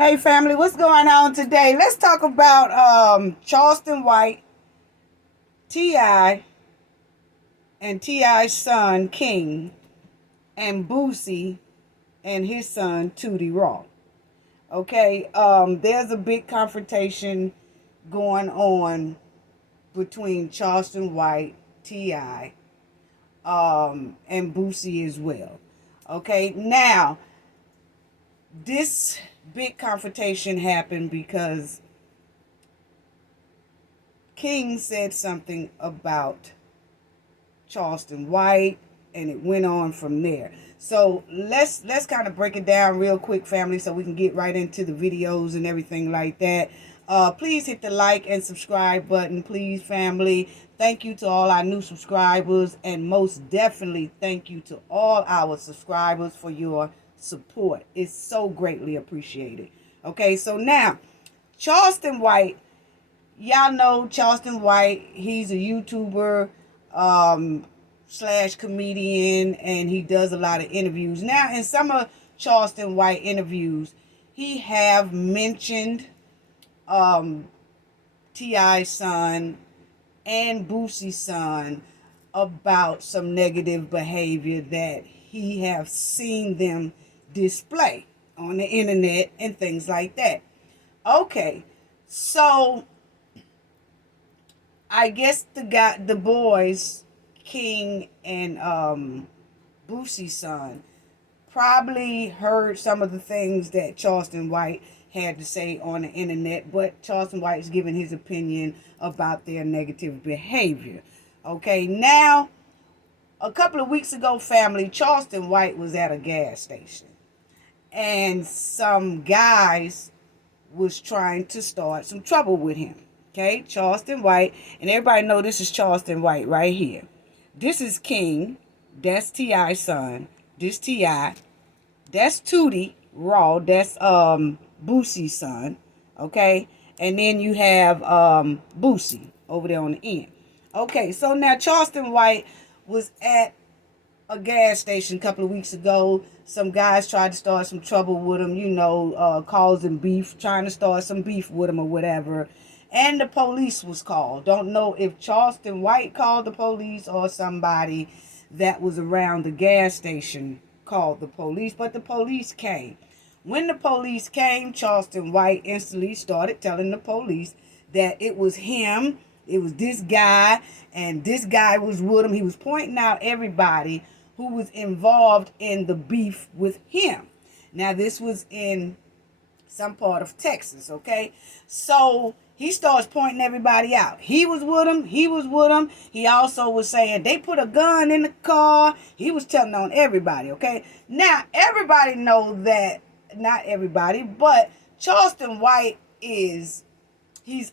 Hey family, what's going on today? Let's talk about Charleston White, T.I., and T.I.'s son King, and Boosie and his son Tootie Raw. Okay, there's a big confrontation going on between Charleston White, T.I., and Boosie as well. Okay, now this big confrontation happened because King said something about Charleston White, and it went on from there. So let's kind of break it down real quick, family, so we can get right into the videos and everything like that. Please hit the like and subscribe button, please, family. Thank you to all our new subscribers, and most definitely thank you to all our subscribers for your support. It's so greatly appreciated. Okay, so now Charleston White, y'all know Charleston White. He's a YouTuber slash comedian, and he does a lot of interviews. Now, in some of Charleston White interviews, he have mentioned T.I.'s son and Boosie's son about some negative behavior that he have seen them display on the internet and things like that. Okay, so I guess the boys, King and Boosie's son, probably heard some of the things that Charleston White had to say on the internet, but Charleston White is giving his opinion about their negative behavior. Okay, now, a couple of weeks ago, family, Charleston White was at a gas station, and some guys was trying to start some trouble with him. Okay, Charleston White, and everybody know this is Charleston White right here. This is King, that's T.I.'s son. This T.I., that's Tootie Raw, that's Boosie's son. Okay, and then you have Boosie over there on the end. Okay, so now Charleston White was at a gas station a couple of weeks ago. Some guys tried to start some trouble with him, causing beef, trying to start some beef with him or whatever. And the police was called. Don't know if Charleston White called the police or somebody that was around the gas station called the police, but the police came. When the police came, Charleston White instantly started telling the police that it was him, it was this guy, and this guy was with him. He was pointing out everybody who was involved in the beef with him. Now, this was in some part of Texas, okay? So he starts pointing everybody out. He was with him. He was with him. He also was saying they put a gun in the car. He was telling on everybody, okay? Now, everybody know that, not everybody, but Charleston White he's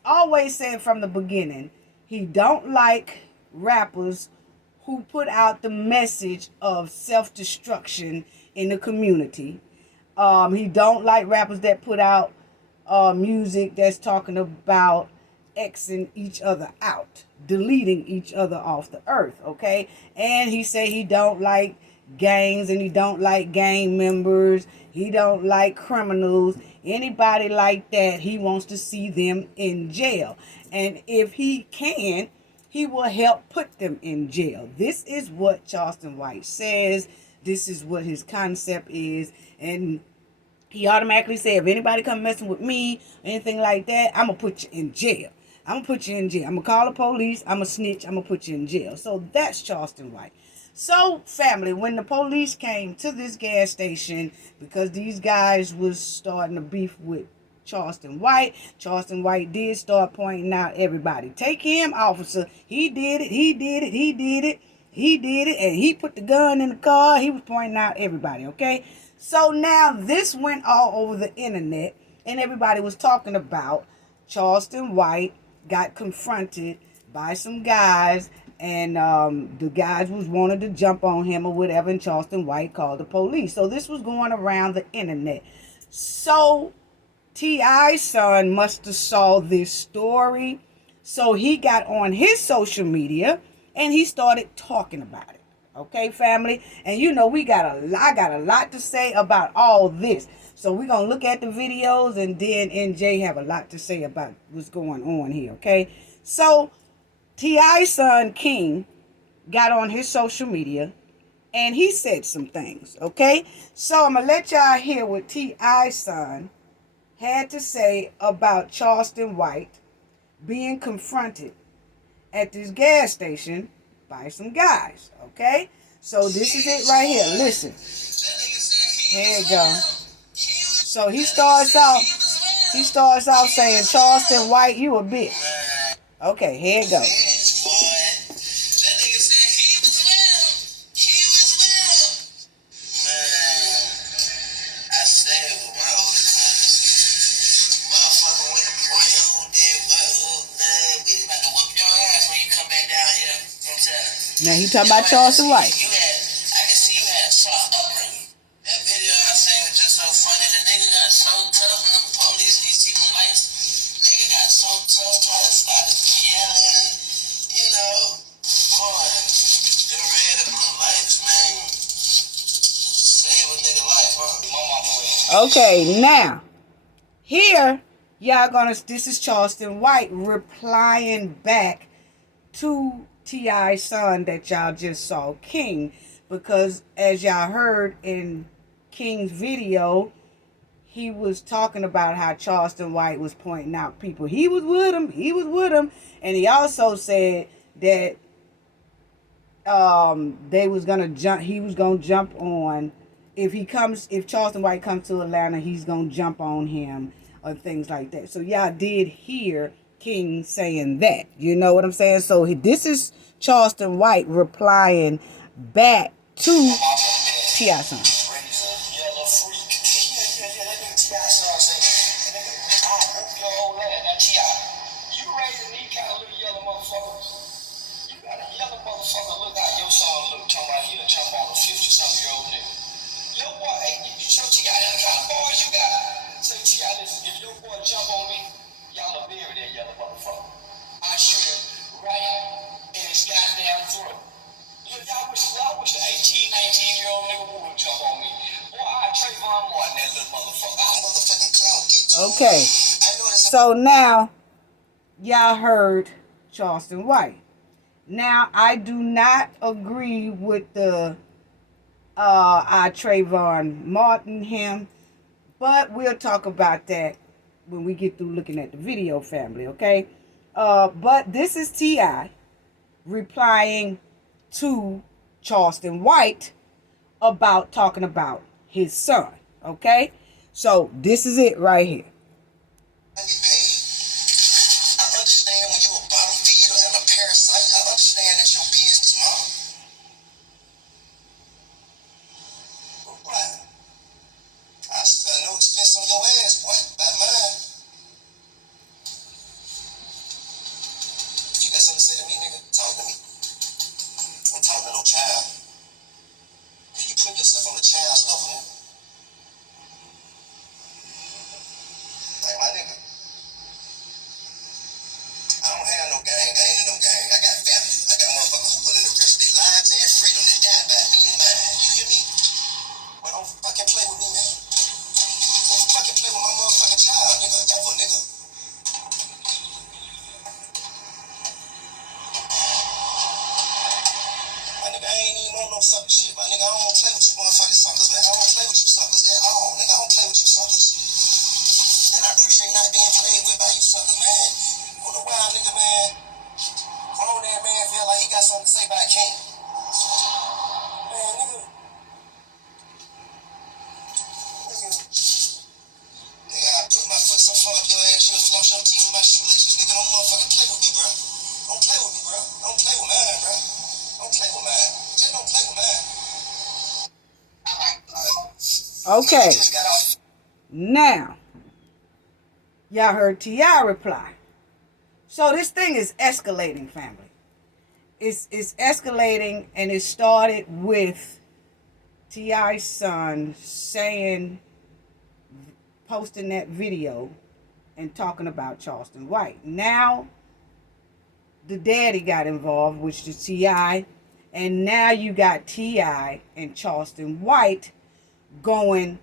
always said from the beginning, he don't like rappers who put out the message of self-destruction in the community. He don't like rappers that put out music that's talking about Xing each other out, deleting each other off the earth, okay? And he say he don't like gangs, and he don't like gang members. He don't like criminals. Anybody like that, he wants to see them in jail. And if he can, he will help put them in jail. This is what Charleston White says. This is what his concept is. And he automatically said, if anybody come messing with me, anything like that, I'm going to put you in jail. I'm going to put you in jail. I'm going to call the police. I'm going to snitch. I'm going to put you in jail. So that's Charleston White. So, family, when the police came to this gas station, because these guys was starting to beef with Charleston White did start pointing out everybody. Take him, officer. He did it. He did it. He did it. He did it. And he put the gun in the car. He was pointing out everybody, okay? So now this went all over the internet, and everybody was talking about Charleston White got confronted by some guys, and the guys was wanted to jump on him or whatever, and Charleston White called the police. So this was going around the internet. So T.I.'s son must have saw this story, so he got on his social media and he started talking about it. Okay, family? And you know I got a lot to say about all this. So we're going to look at the videos, and then NJ have a lot to say about what's going on here, okay? So T.I.'s son, King, got on his social media, and he said some things, okay? So I'm going to let y'all hear what T.I.'s son had to say about Charleston White being confronted at this gas station by some guys, okay? So this is it right here. Listen. Here it goes. So he starts off saying, Charleston White, you a bitch. Okay, here it goes. Now he talking about Charleston White. I can see you had a soft upbringing. That video I seen was just so funny. The nigga got so tough when the police these see them lights. Nigga got so tough, trying to stop it, yelling. You know, boy, the red and blue lights, man. Save a nigga life, huh? Okay, now here y'all this is Charleston White replying back to T.I.'s son that y'all just saw, King, because as y'all heard in King's video, he was talking about how Charleston White was pointing out people he was with him, and he also said that he was gonna jump on if Charleston White comes to Atlanta, he's gonna jump on him or things like that. So y'all did hear King saying that. You know what I'm saying? So this is Charleston White replying back to T.I. son. I wish the 18, 19-year-old nigga would jump on me. Boy, I Trayvon Martin, that little motherfucker. I'm motherfucking clown. Okay. So now, y'all heard Charleston White. Now, I do not agree with the I Trayvon Martin him, but we'll talk about that when we get through looking at the video, family, okay? But this is T.I. replying to Charleston White about talking about his son, okay? So this is it right here. I understand when you're a bottom feeder and a parasite. I understand that's your business, mom. But what? I spent no expense on your ass, boy. Not mine. If you got something to say to me, nigga, talk to me. I'm talking to no child. You put yourself on the child's level, nigga. Like my nigga. I don't have no gang. I ain't in no gang. I got family. I got motherfuckers who willing to risk their lives and freedom to die by me and mine. You hear me? But don't fucking play with me, man. Don't fucking play with my motherfucking child, nigga. Ever, nigga. My nigga, I ain't even on no sucker shit. My nigga, I don't play with you motherfucking suckers, man. I don't play with you suckers at all, nigga. I don't play with you suckers. And I appreciate not being played with by you suckers, man. On the wild nigga, man. Grown that man feel like he got something to say about King. Man, nigga. Nigga, I put my foot so far up your ass, you'll floss your teeth with my shoelaces. Nigga, don't motherfucking play with me, bro. Don't play with me, bro. Don't play with mine, bro. Don't play with mine. Just don't play with mine. Okay. Now, y'all heard T.I. reply. So this thing is escalating, family. It's escalating, and it started with T.I.'s son posting that video and talking about Charleston White. Now, the daddy got involved, which is T.I., And now you got T.I. and Charleston White going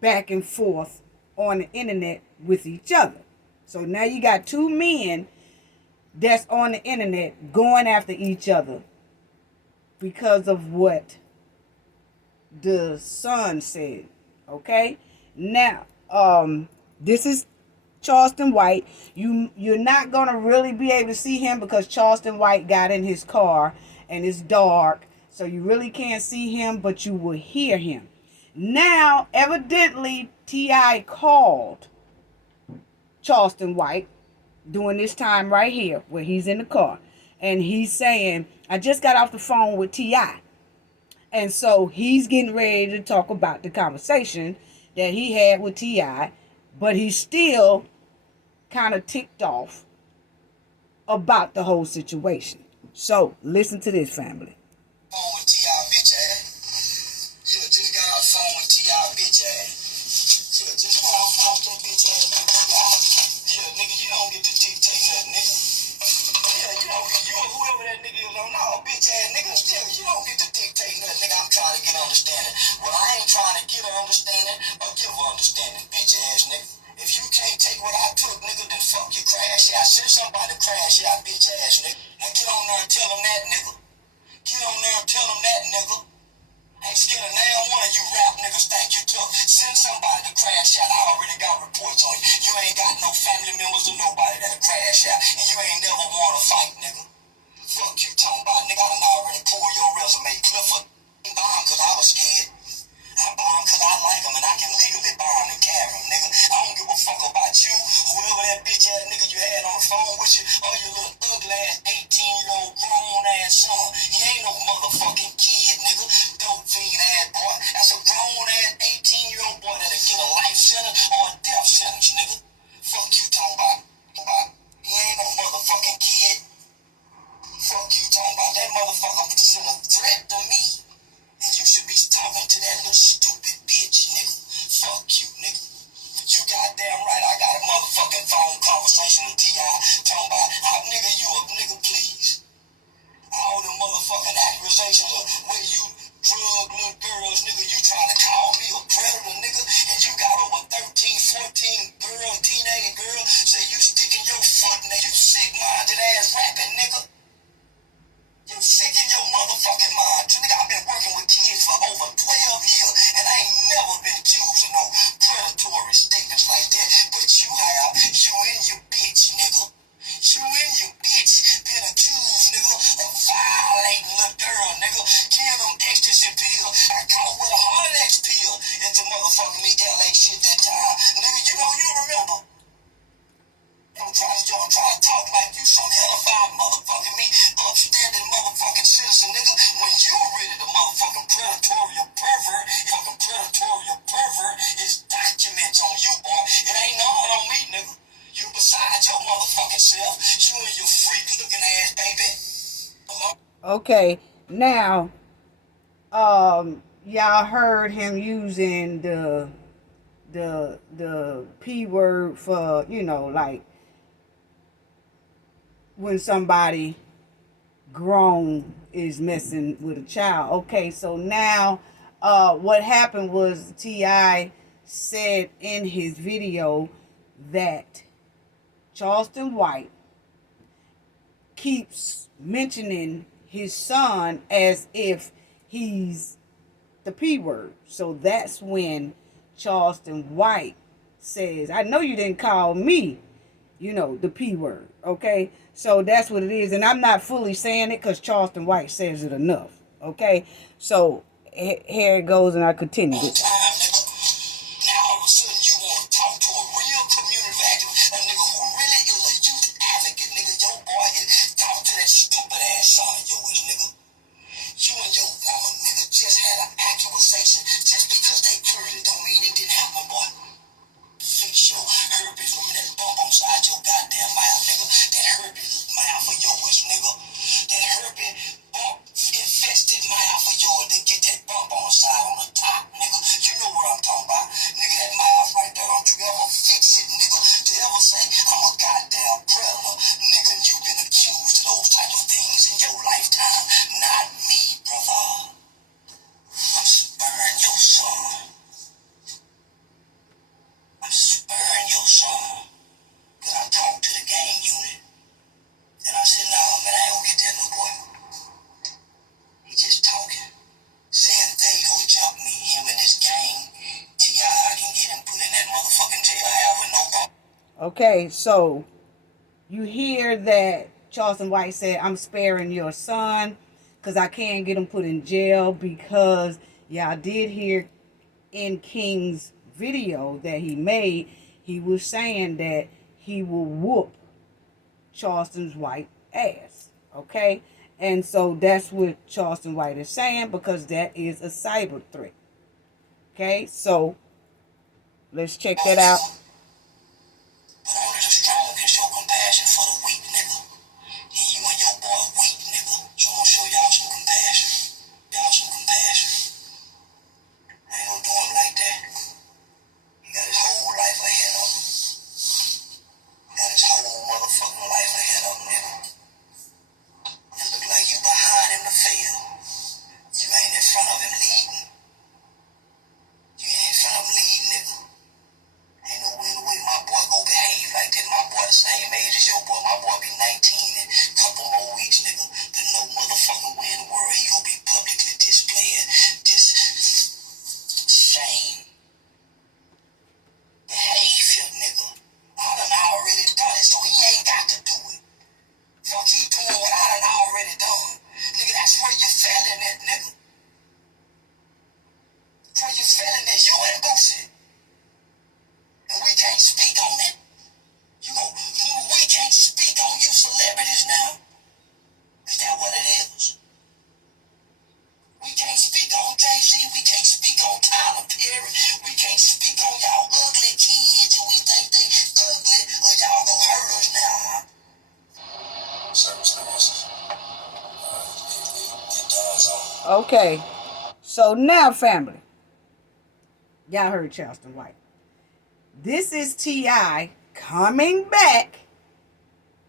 back and forth on the internet with each other. So now you got two men that's on the internet going after each other because of what the son said. Okay? Now, this is Charleston White. You're not gonna really be able to see him because Charleston White got in his car and it's dark, so you really can't see him, but you will hear him. Now, evidently, T.I. called Charleston White during this time right here where he's in the car, and he's saying, I just got off the phone with T.I. And so he's getting ready to talk about the conversation that he had with T.I., but he's still kind of ticked off about the whole situation. So listen to this, family. Phone with T.I. bitch ass. Yeah, just got off the phone with T.I. bitch ass. Yeah, just got off the phone with that bitch ass nigga. Yeah, nigga, you don't get to dictate nothing, nigga. Yeah, you don't get, you or whoever that nigga is on all bitch ass nigga. Yeah, you don't get to dictate nothing, nigga. I'm trying to get understanding. Well, I ain't trying to get an understanding or give an understanding, bitch ass nigga. If you can't take what I took, nigga, then fuck you, crash out. Send somebody to crash out, bitch ass nigga. Now get on there and tell them that, nigga. Get on there and tell them that, nigga. I ain't scared of now one of you rap niggas think you tough. Send somebody to crash out. I already got reports on you. You ain't got no family members or nobody that'll crash out. And you ain't never want to fight, nigga. Fuck you talking about, nigga. I done already pulled your resume. Clifford bomb cause I was scared. I bomb cause I like them and I can legally bomb and carry them, nigga. I don't give a fuck about you, whoever that bitch ass nigga you had on the phone with you, or your little ugly ass 18-year-old grown ass son. He ain't no motherfucking kid, nigga. Dope fiend ass boy. That's a grown ass 18-year-old boy that'll get a life sentence or a death sentence, nigga. Fuck you talking about. He ain't no motherfucking kid. Fuck you talking about. That motherfucker sent a threat to me. And you should be talking to that little stupid bitch, nigga. Fuck you, nigga. You goddamn right, I got a motherfucking phone conversation with T.I. talking about, nigga, you a nigga, please. All the motherfucking accusations of where you drug little girls, nigga, you trying to call me a predator, nigga, and you got over 13, 14 girls, teenage girls, say you sticking your foot in there, you sick-minded ass rapping, nigga. You sick in your motherfucking mind. Nigga, I've been working with kids for over 12 years, and I ain't never been accused of no predatory statements like that. But you have, you and your bitch, nigga. You and your bitch been accused, nigga, of violating little girl, nigga. Giving them ecstasy pill. I caught with a X pill into motherfucking me LA shit that time. Nigga, you remember? Don't try to talk like you some hellified motherfucking me, upstanding motherfucking citizen, nigga. When you really the motherfucking predatory pervert, it's documents on you, boy. It ain't none on me, nigga. You beside your motherfucking self. You and your freak looking ass, baby. Okay, now, y'all heard him using the P word for, like, when somebody grown is messing with a child. Okay, so now what happened was T.I. said in his video that Charleston White keeps mentioning his son as if he's the P word. So that's when Charleston White says, I know you didn't call me, the P word, okay? So that's what it is. And I'm not fully saying it because Charleston White says it enough, okay? So here it goes, and I continue this. Now all of a sudden you want to talk to a real community activist, a nigga who really is a youth advocate, nigga. Your boy is talk to that stupid ass son of yours, nigga. You and your woman, nigga, just had an accusation. Just because they heard it don't mean it didn't happen, boy. Fix your herpes, remember that bump on side your goddamn mouth, nigga. That herpes mouth of yours, nigga. That herpes bump infested mouth of yours to get that bump on the side on the top, nigga. You Okay, so you hear that Charleston White said, I'm sparing your son because I can't get him put in jail because, yeah, I did hear in King's video that he made, he was saying that he will whoop Charleston's White ass. Okay? And so that's what Charleston White is saying because that is a cyber threat. Okay? So let's check that out. But only the strong can show compassion for the weak, nigga. And you and your boy weak, nigga. So I'm gonna show y'all some compassion. Y'all some compassion. I ain't gonna do him like that. He got his whole life ahead of him. Got his whole motherfucking life ahead of him, nigga. It look like you behind him to fail. You ain't in front of him leading. You ain't in front of him leading, nigga. Ain't no way in the way my boy go behave like that. My boy the same age as your boy. My boy be 19 in a couple more weeks, nigga. But no motherfucking way in the world he gonna be publicly displaying this shame behavior, nigga. I done already done it, so he ain't got to do it. Fuck he doing what I done already done. Nigga, that's where you're failing it, nigga. Where you failing it, you and Boosie. And we can't speak on it. We can't speak on you celebrities now. Is that what it is? We can't speak on Jay-Z. We can't speak on Tyler Perry. We can't speak on y'all ugly kids and we think they ugly or y'all gonna hurt us now, huh? Circumstances. It does on. Okay. So now, family. Y'all heard Charleston White. This is T.I. coming back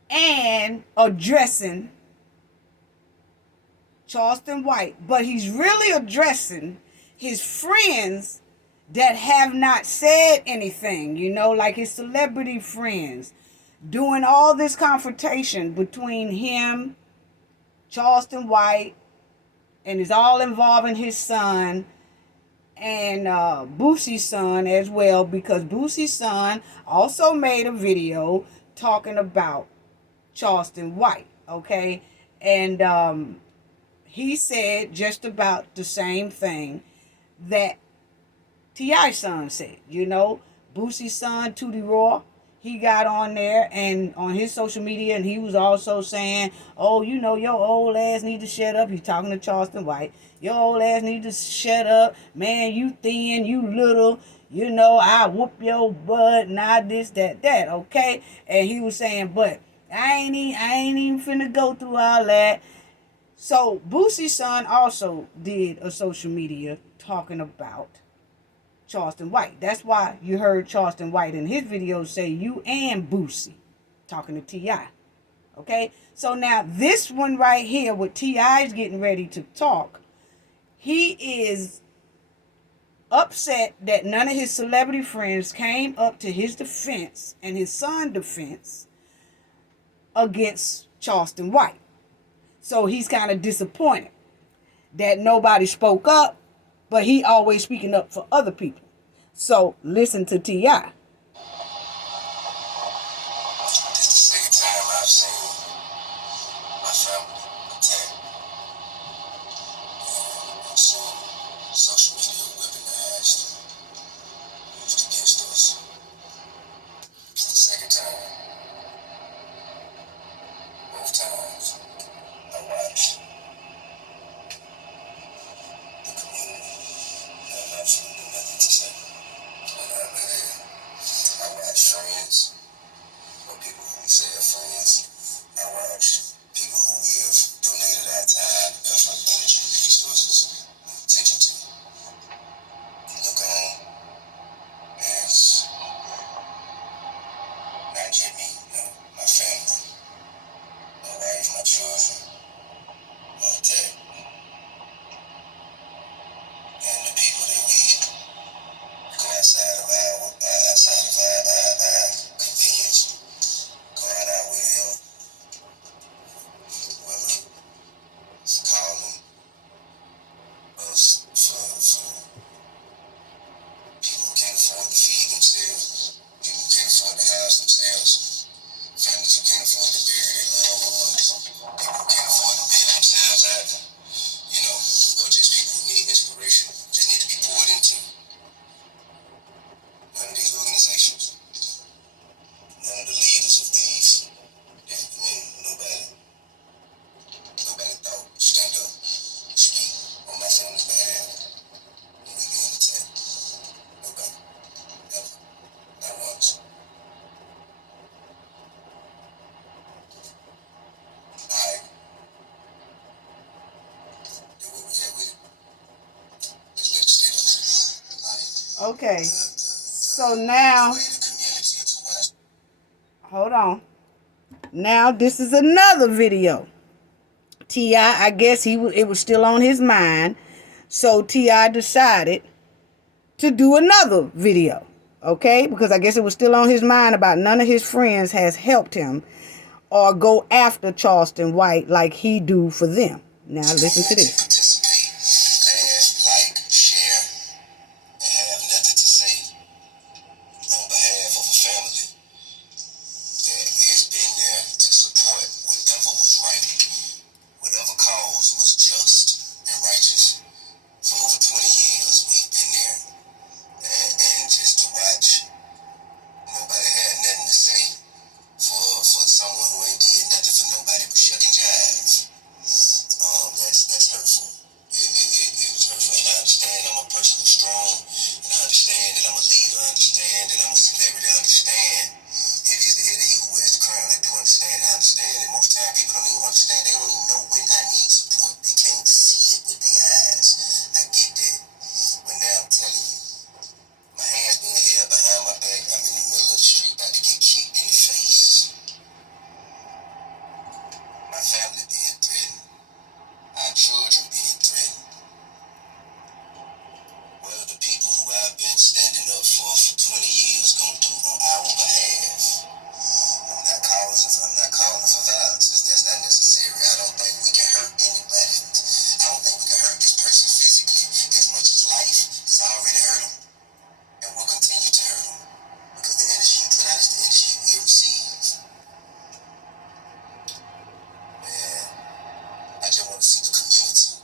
and addressing Charleston White. But he's really addressing his friends that have not said anything, you know, like his celebrity friends. Doing all this confrontation between him, Charleston White, and it's all involving his son and Boosie's son as well, because Boosie's son also made a video talking about Charleston White, okay? And he said just about the same thing that T.I.'s son said, you know. Boosie's son, Tootie Raw, he got on there and on his social media, and he was also saying, oh, you know, your old ass need to shut up. He's talking to Charleston White. Your old ass need to shut up. Man, you thin, you little, you know, I whoop your butt, not this, that, okay? And he was saying, but I ain't even finna go through all that. So Boosie's son also did a social media talking about Charleston White. That's why you heard Charleston White in his video say you and Boosie talking to T.I. Okay? So now this one right here with T.I. is getting ready to talk. He is upset that none of his celebrity friends came up to his defense and his son's defense against Charleston White. So he's kind of disappointed that nobody spoke up, but he always speaking up for other people. So listen to T.I. This the second time I've seen my family attacked and seen social media weaponized, used against us. It's the second time. Both times I watched the community have absolutely nothing to say. I watched friends, or people who say are friends. I watched people who we have donated our time, effort, energy, resources, attention to. Look on as not just me, no, my family, my wife, my children, attacked. And the people that we go outside of our convenience, go out our way to help, whether it's calling us Okay. So now, hold on. Now this is another video. T.I., I guess it was still on his mind. So T.I. decided to do another video. Okay? Because I guess it was still on his mind about none of his friends has helped him or go after Charleston White like he do for them. Now listen to this. Participate, laugh, like, share, and have nothing to say on behalf of a family that has been there to support whatever was right, whatever cause was just and righteous. For over 20 years, we've been there. And just to watch, nobody had nothing to say for someone who ain't did nothing for nobody but shut and jive. That's hurtful. It was hurtful. And I understand I'm a person who's strong, and I understand that I'm a leader, I understand that I'm a celebrity, I understand. It is the head of he who wears the crown. I do understand. I understand that most times people don't even understand. They don't even know when I need support. They can't see it with their eyes. I get that. But now I'm telling you, my hands being held behind my back, I'm in the middle of the street about to get kicked in the face. My family being threatened. Our children being threatened. What are the people who I've been standing up for 20 years gonna do on our behalf? I'm not calling for violence, because that's not necessary. I don't think we can hurt anybody. I don't think we can hurt this person physically as much as life has already hurt them. And will continue to hurt them. Because the energy you put out is the energy you will receive. Man, I just want to see the community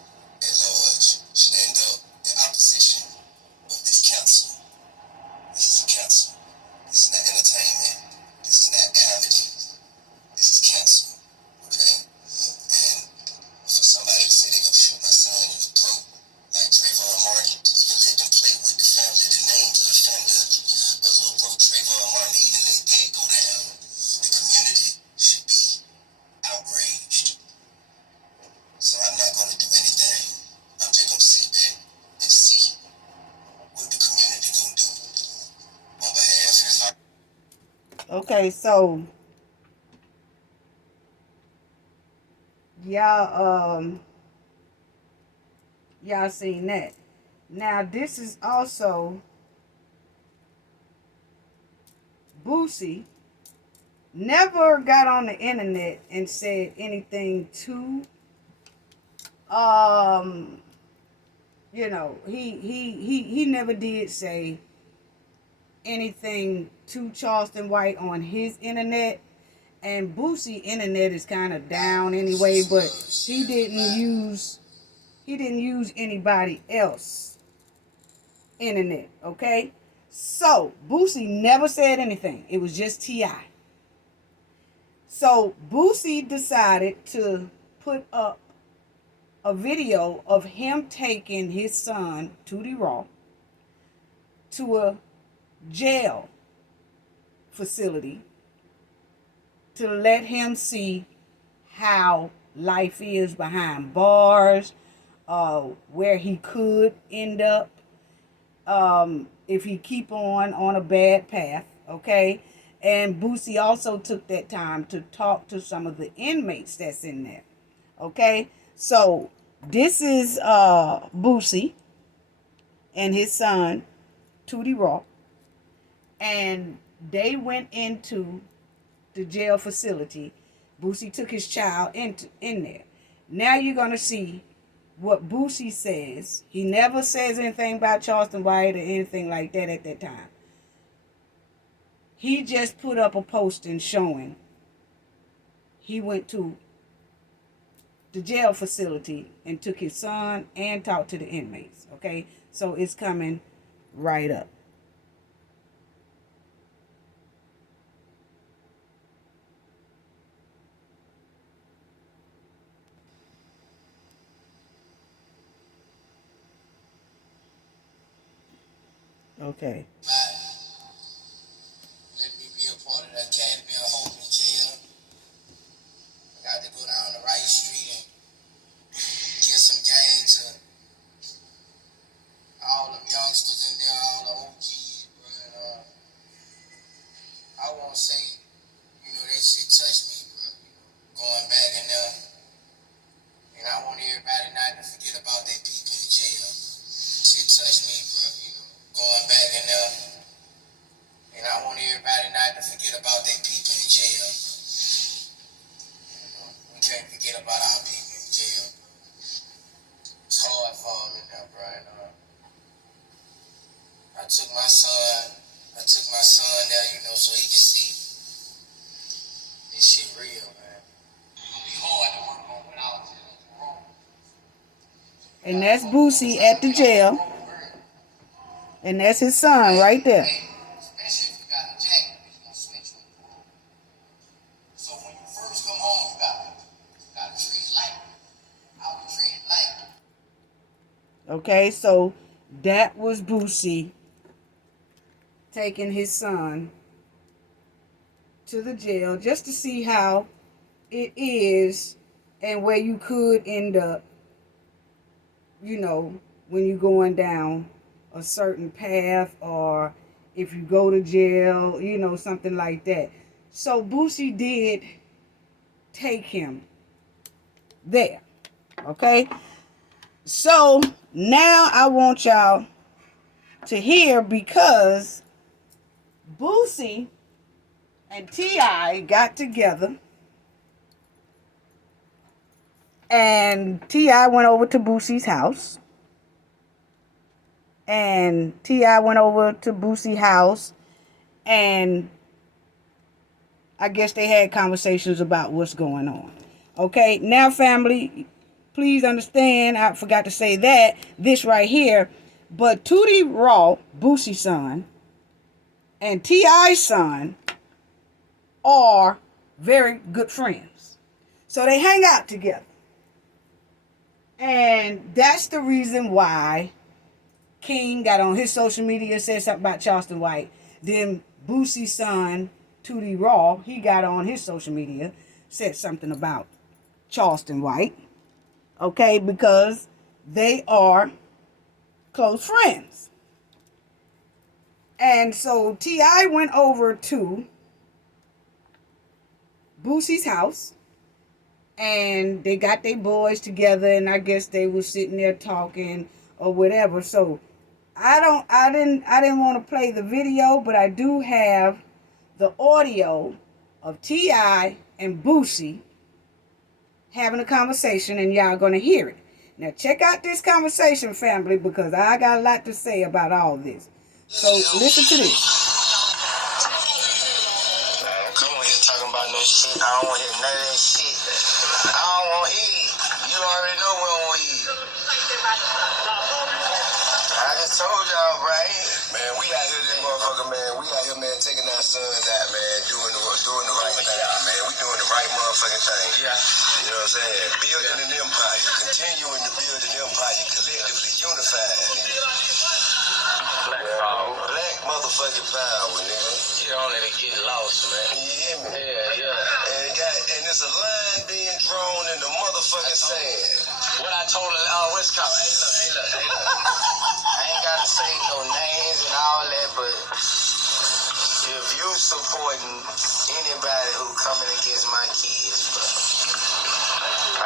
at large stand up in opposition of this council. This is a council. This is not entertainment. This is not comedy. This is council. Okay? And for somebody to say they're going to shoot my son in the throat like Trayvon Martin, even let them play with the family, the names of the family of little bro Trayvon Martin, even let that go down. The community should be outraged. So I'm not going to do anything. I'm just going to sit back and see what the community going to do on behalf of our... Okay, so y'all seen that. Now this is also Boosie never got on the internet and said anything to he never did say anything to Charleston White on his internet. And Boosie internet is kind of down anyway, but he didn't use anybody else internet, okay? So Boosie never said anything. It was just T.I. So Boosie decided to put up a video of him taking his son, Tootie Raw, to a jail facility to let him see how life is behind bars, where he could end up if he keep on a bad path, okay? And Boosie also took that time to talk to some of the inmates that's in there, okay? So this is Boosie and his son, Tootie Raw, and they went into the jail facility. Boosie took his child in there. Now you're going to see what Boosie says. He never says anything about Charleston White or anything like that at that time. He just put up a posting showing he went to the jail facility and took his son and talked to the inmates. Okay? So it's coming right up. Okay. Let me be a part of the academy of hope in jail. I got to go down the right street and give some game to all them youngsters in there, all the OG want to say, that shit touched me, bro. Going back in there. And I want everybody not to forget about that people in jail. Shit touched me, bro. Going back in there. And I want everybody not to forget about that people in jail. We can't forget about our people in jail. It's hard for them in there, bro. And, I took my son there, so he can see this shit real, man. It'll be hard to work on without wrong. And that's Boosie at the jail. And that's his son right there. Especially if you got a jacket, he's gonna snitch on you. So when you first come home, you gotta treat it like how we treat it like. Okay, so that was Boosie taking his son to the jail just to see how it is and where you could end up, when you're going down a certain path, or if you go to jail, something like that. So Boosie did take him there. Okay? So now I want y'all to hear, because Boosie and T.I. got together, and T.I. went over to Boosie's house, and T.I. went over to Boosie's house, and I guess they had conversations about what's going on. Okay, now family, please understand, I forgot to say that, this right here, but Tootie Raw, Boosie's son, and T.I.'s son are very good friends. So they hang out together. And that's the reason why King got on his social media, said something about Charleston White. Then Boosie's son, Tootie Raw, he got on his social media, said something about Charleston White. Okay, because they are close friends. And so T.I. went over to Boosie's house, and they got their boys together, and I guess they were sitting there talking or whatever. So I didn't want to play the video, but I do have the audio of T.I. and Boosie having a conversation, and y'all gonna hear it. Now check out this conversation, family, because I got a lot to say about all this. So listen to this. Don't come on here talking about no shit. I don't want to hear none of that shit. I don't want to hear it. You already know we don't want to hear it. I just told y'all, right? Man, we out here, this motherfucker, man. We out here, man, taking our sons out, man, doing the right thing, man. We doing the right motherfucking thing. Yeah. You know what I'm saying? Building an empire. Continuing to build an empire collectively, unified, nigga. Black motherfucking power, nigga. You don't let it get lost, man. You hear me? Yeah. And there's a line being drawn in the motherfucking sand. What I told her, West Coast, hey, look. I ain't gotta say no names and all that, but if you supporting anybody who coming against my kids, bro,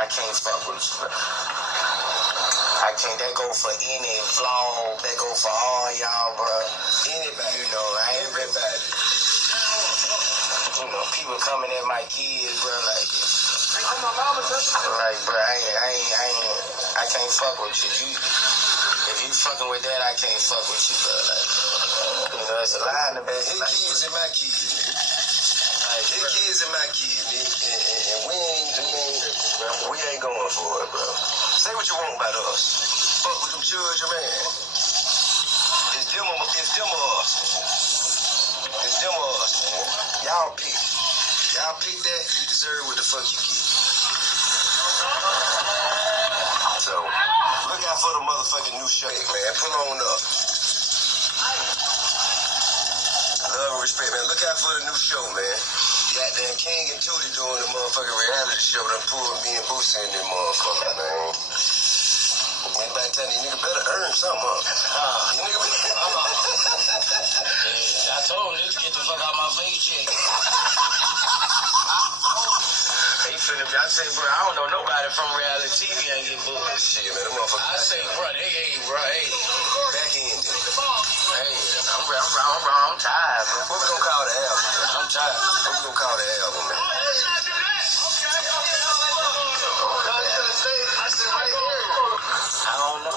I can't fuck with you, bro. I can't. That go for any vlog. That go for all y'all, bro. Anybody, everybody. People coming at my kids, bro. Like, bro, I can't fuck with you. If you fucking with that, I can't fuck with you, bro. Like, it's a lie in the back. His kids and my kids, nigga. His kids and my kids, nigga. And we ain't going for it, bro. Say what you want about us. Fuck with them children, man. It's them or us. It's them or us, man. Y'all pick. Y'all pick that, you deserve what the fuck you get. So, look out for the motherfucking new show, man. Pull on up. Love and respect, man. Look out for the new show, man. Goddamn King and Tootie doing the motherfucking reality show that pulled me and Boosie in this motherfucker, man. Anybody tell you nigga better earn something, huh? You nigga better. I told him, let's get the fuck out my face check. I say, bro, I don't know nobody from reality TV ain't get booked. Shit, man, them motherfuckers. I say, bro, bro, back in. Hey, I'm tired, bro. What we gonna call the album? I'm tired. What we gonna call the album, man? I don't know.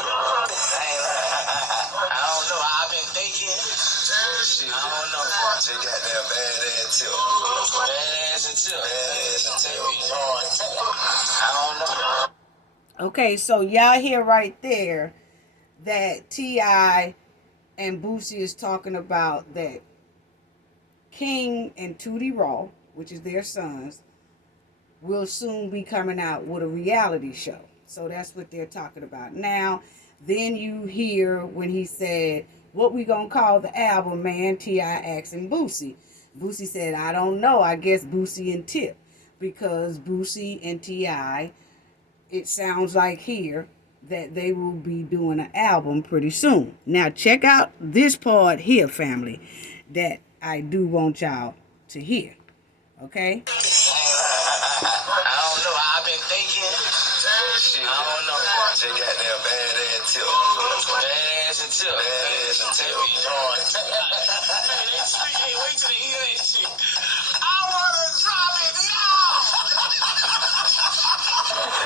I don't know. I've been thinking. Shit, I don't know. She got that badass tip. Badass and tip. Badass and tip. I don't know. Okay, so y'all hear right there that T.I. and Boosie is talking about that King and Tootie Raw, which is their sons, will soon be coming out with a reality show. So that's what they're talking about. Now, then you hear when he said, what we gonna call the album, man? T.I. asking Boosie. Boosie said, I don't know. I guess Boosie and Tip. Because Boosie and T.I., it sounds like here that they will be doing an album pretty soon. Now, check out this part here, family, that I do want y'all to hear. Okay? I don't know. I've been thinking. Shit, I don't know. She got that badass tip. Badass and tip. Badass and tip. Hey, wait till they hear that shit. I wanna drop it now.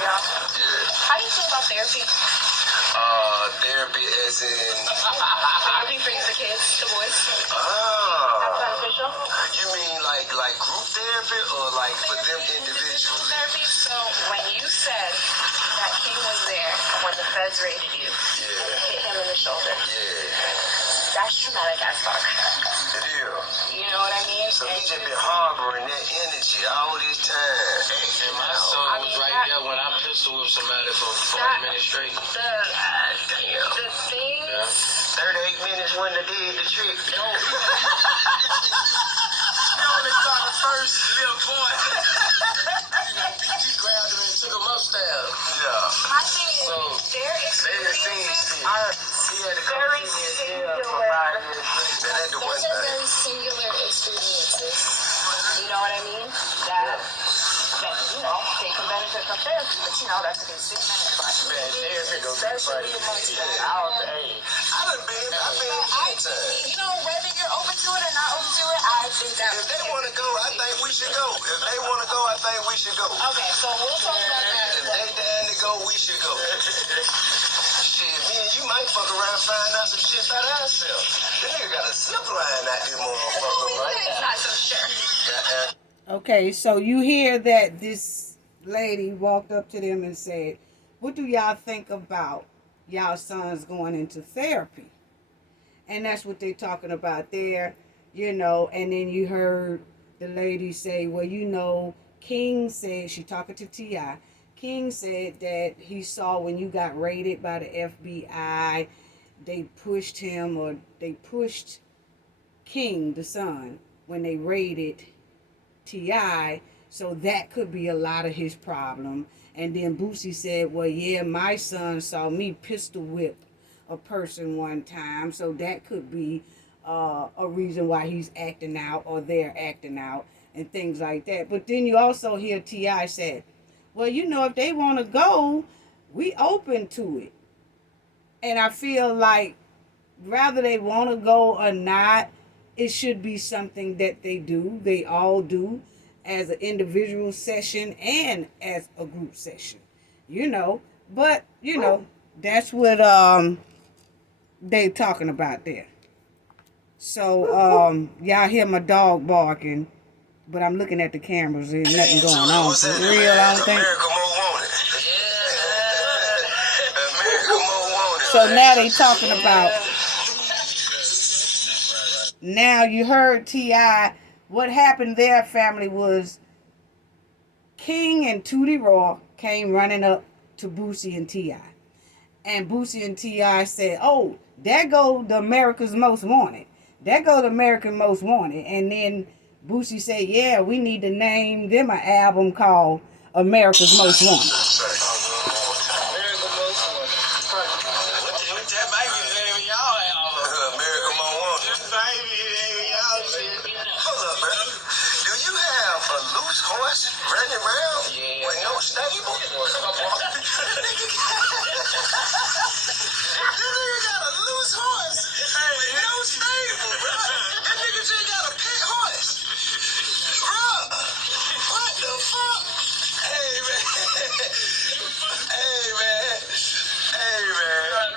How do you feel about therapy? Therapy as in... Therapy for the kids, the boys. That's beneficial? You mean like group therapy or like for them individually? Therapy. So when you said that King was there when the feds raided you and hit him in the shoulder, that's traumatic as fuck. It is. You know what I mean? So he just been harboring that energy all this time. And my son was right there when I pistol whipped somebody for 40 minutes straight. The things... 38 minutes when they did the trick. No. You only talking first, little boy. BG grabbed him and took him upstairs. Yeah. My thing is, their experiences are very singular. Those are very singular experiences. You know what I mean? That you know, they can benefit from therapy, but you know, that's a good 6 minutes. Man, therapy goes Especially amongst the all day. I've been you know, whether you're open to it or not open to it, I think that if they want to go, I think we should go. If they want to go, I think we should go. Okay, so we'll talk about that. If they down to go, we should go. Shit, me and you might fuck around and find out some shit about ourselves. This nigga got a zip line out there, motherfucker, right? It's not so sure. Okay, so you hear that this lady walked up to them and said, what do y'all think about y'all sons going into therapy? And that's what they're talking about there, you know. And then you heard the lady say, well, you know, King said, she talking to T.I., King said that he saw when you got raided by the FBI, they pushed him, or they pushed King, the son, when they raided T.I., so that could be a lot of his problem. And then Boosie said, well, yeah, my son saw me pistol whip a person one time, so that could be a reason why he's acting out, or they're acting out, and things like that. But then you also hear T.I. say, well, you know, if they want to go, we open to it. And I feel like whether they want to go or not, it should be something that they do. They all do, as an individual session and as a group session, you know. But, you know, that's what they talking about there. So, y'all hear my dog barking, but I'm looking at the cameras. There's nothing going on. For real, I don't think. So now they talking about, now you heard T.I., what happened there, family, was King and Tootie Raw came running up to Boosie and T.I. And Boosie and T.I. said, oh, there go the America's Most Wanted. There go the American Most Wanted. And then Boosie said, yeah, we need to name them an album called America's Most Wanted. horse running around with no stable. This nigga got a loose horse with no stable, bro. That nigga just got a pet horse. Bro, what the fuck? Hey, man. Hey, man. Hey, man. That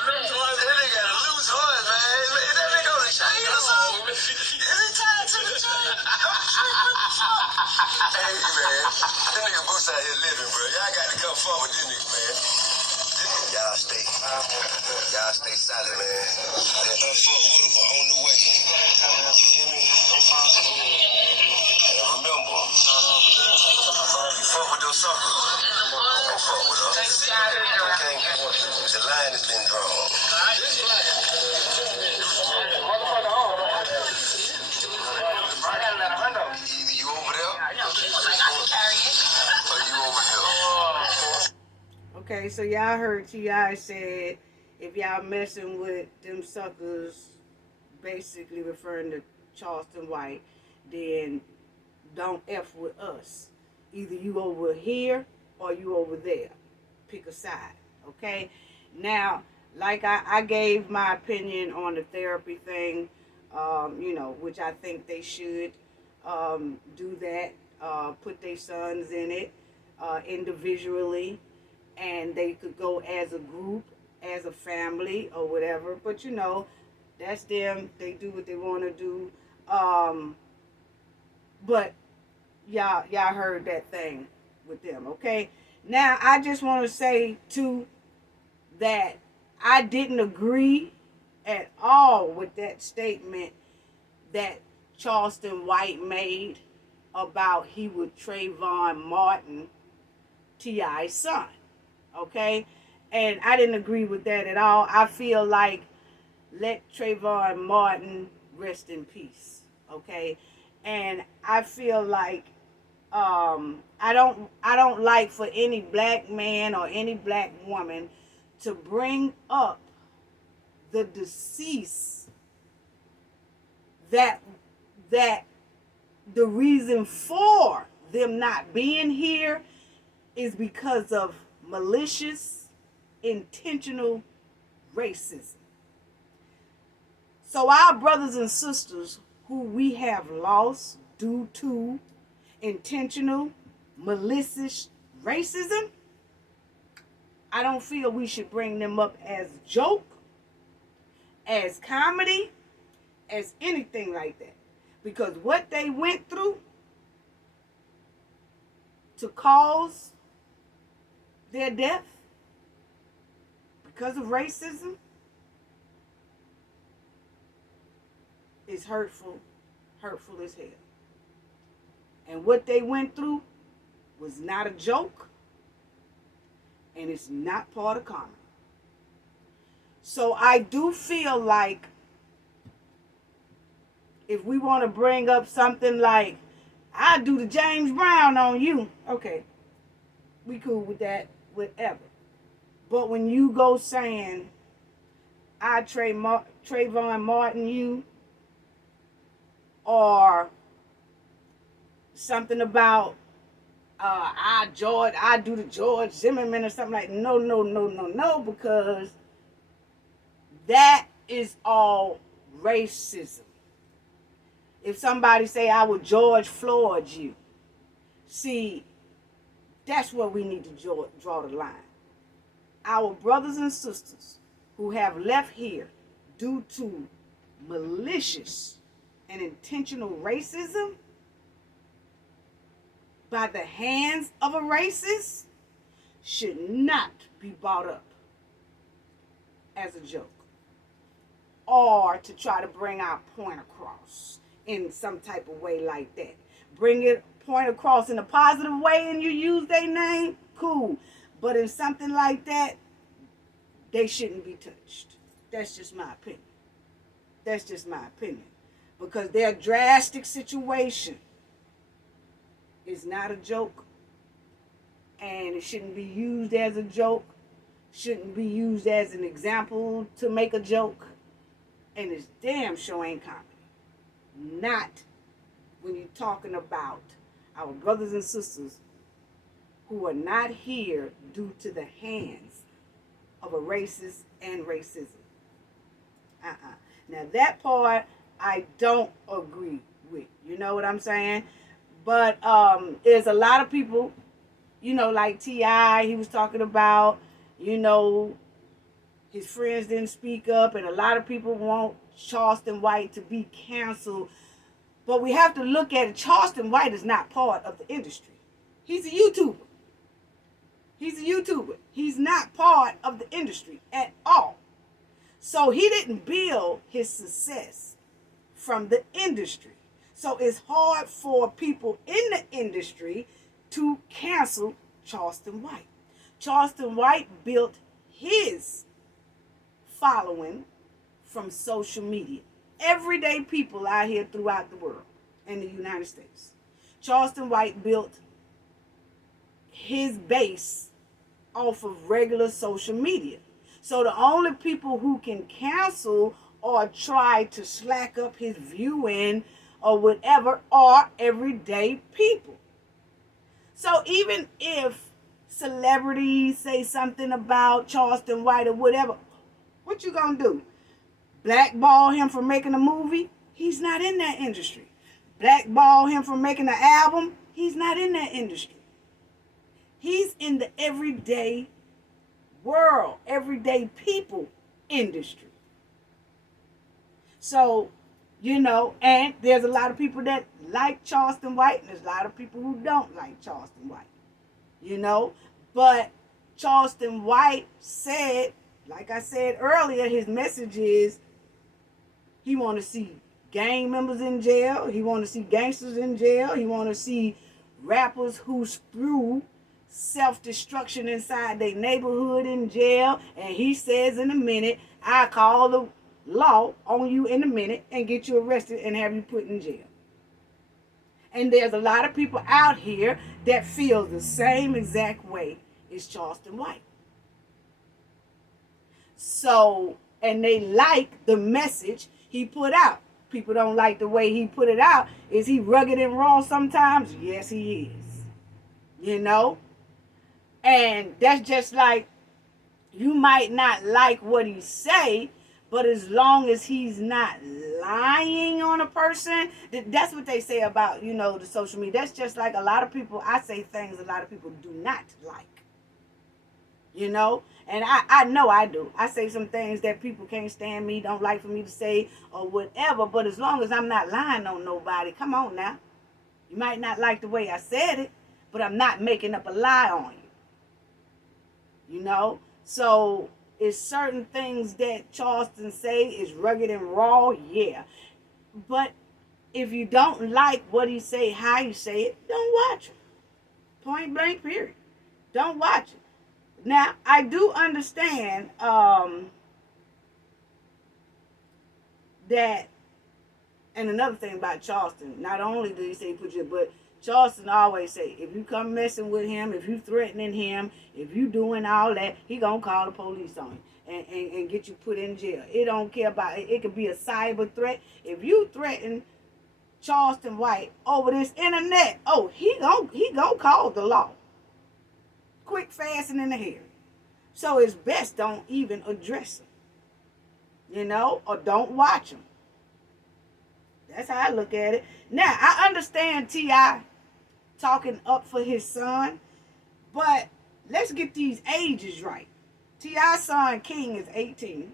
nigga got a loose horse, man. Is that nigga on the chain or something? Is he tied to the chain? Hey, man. That nigga Boosie out here living, bro. Y'all got to come forward with this nigga, man. Y'all stay solid, man. Don't fuck with him, but on the way. You hear me? And remember, you fuck with those suckers. Don't fuck with them. Okay? The line has been drawn. Either you over there, or you over here. Okay, so y'all heard T.I. said, if y'all messing with them suckers, basically referring to Charleston White, then don't F with us. Either you over here or you over there. Pick a side, okay? Now, like I gave my opinion on the therapy thing, which I think they should do that, put their sons in it individually, and they could go as a group, as a family, or whatever. But that's them. They do what they want to do. But y'all heard that thing with them, okay? Now I just want to say too that I didn't agree at all with that statement that Charleston White made about he would Trayvon Martin, T.I.'s son. Okay? And I didn't agree with that at all. I feel like let Trayvon Martin rest in peace. Okay? And I feel like I don't like for any black man or any black woman to bring up the deceased that the reason for them not being here is because of malicious, intentional racism. So our brothers and sisters who we have lost due to intentional, malicious racism, I don't feel we should bring them up as joke, as comedy, as anything like that. Because what they went through to cause their death because of racism is hurtful as hell. And what they went through was not a joke, and it's not part of comedy. So I do feel like if we want to bring up something like, I do the James Brown on you, okay, we cool with that, whatever. But when you go saying, I Trayvon Martin you, or something about I do the George Zimmerman or something like, no, because that is all racism. If somebody say I would George Floyd you, see, that's where we need to draw the line. Our brothers and sisters who have left here due to malicious and intentional racism by the hands of a racist should not be brought up as a joke or to try to bring our point across in some type of way like that. Bring it point across in a positive way and you use their name, cool. But in something like that, they shouldn't be touched. That's just my opinion. Because their drastic situation is not a joke. And it shouldn't be used as a joke. Shouldn't be used as an example to make a joke. And it's damn sure ain't comedy. Not when you're talking about our brothers and sisters who are not here due to the hands of a racist and racism. Now that part I don't agree with. You know what I'm saying? But there's a lot of people, like T.I., he was talking about, his friends didn't speak up, and a lot of people want Charleston White to be canceled. But we have to look at it. Charleston White is not part of the industry. He's a YouTuber. He's not part of the industry at all. So he didn't build his success from the industry. So it's hard for people in the industry to cancel Charleston White. Charleston White built his following from social media. Everyday people out here throughout the world and the United States. Charleston White built his base off of regular social media. So the only people who can cancel or try to slack up his viewing or whatever are everyday people. So even if celebrities say something about Charleston White or whatever, what you gonna do? Blackball him for making a movie? He's not in that industry. Blackball him for making an album? He's not in that industry. He's in the everyday world, everyday people industry. So, and there's a lot of people that like Charleston White, and there's a lot of people who don't like Charleston White, But Charleston White said, like I said earlier, his message is he want to see gang members in jail. He want to see gangsters in jail. He want to see rappers who spew self-destruction inside their neighborhood in jail. And he says in a minute, I call the law on you in a minute and get you arrested and have you put in jail. And there's a lot of people out here that feel the same exact way as Charleston White. So, and they like the message he put out. People don't like the way he put it out. Is he rugged and raw sometimes? Yes, he is. And that's just like, you might not like what he say, but as long as he's not lying on a person, that's what they say about, the social media. That's just like a lot of people, I say things a lot of people do not like. And I know I do. I say some things that people can't stand me, don't like for me to say or whatever. But as long as I'm not lying on nobody, come on now. You might not like the way I said it, but I'm not making up a lie on you. So it's certain things that Charleston say is rugged and raw, yeah. But if you don't like what he say, how he say it, don't watch it. Point blank, period. Don't watch it. Now, I do understand that, and another thing about Charleston, not only do he say put you, but Charleston always say, if you come messing with him, if you threatening him, if you doing all that, he gonna call the police on you and get you put in jail. It don't care about it. It could be a cyber threat. If you threaten Charleston White over this internet, he gonna call the law. Quick, fast, and in the hair. So it's best don't even address him. Or don't watch him. That's how I look at it. Now, I understand T.I. talking up for his son, but let's get these ages right. T.I.'s son, King, is 18.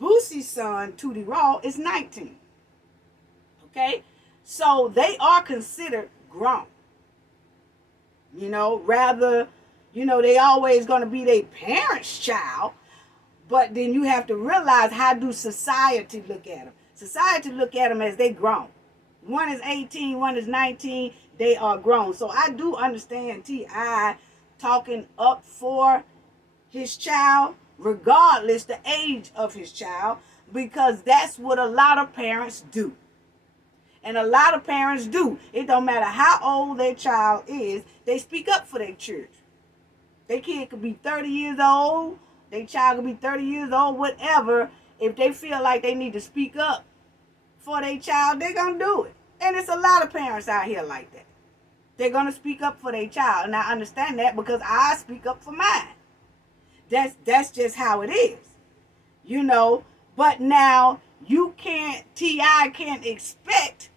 Boosie's son, Tootie Raw, is 19. Okay? So they are considered grown. Rather, they always going to be their parents' child, but then you have to realize, how do society look at them? Society look at them as they grown. One is 18, one is 19, they are grown. So I do understand T.I. talking up for his child, regardless the age of his child, because that's what a lot of parents do. And a lot of parents do. It don't matter how old their child is, they speak up for their children. Their kid could be 30 years old, their child could be 30 years old, whatever. If they feel like they need to speak up for their child, they're going to do it. And it's a lot of parents out here like that. They're going to speak up for their child. And I understand that because I speak up for mine. That's just how it is. You know, but now T.I. can't expect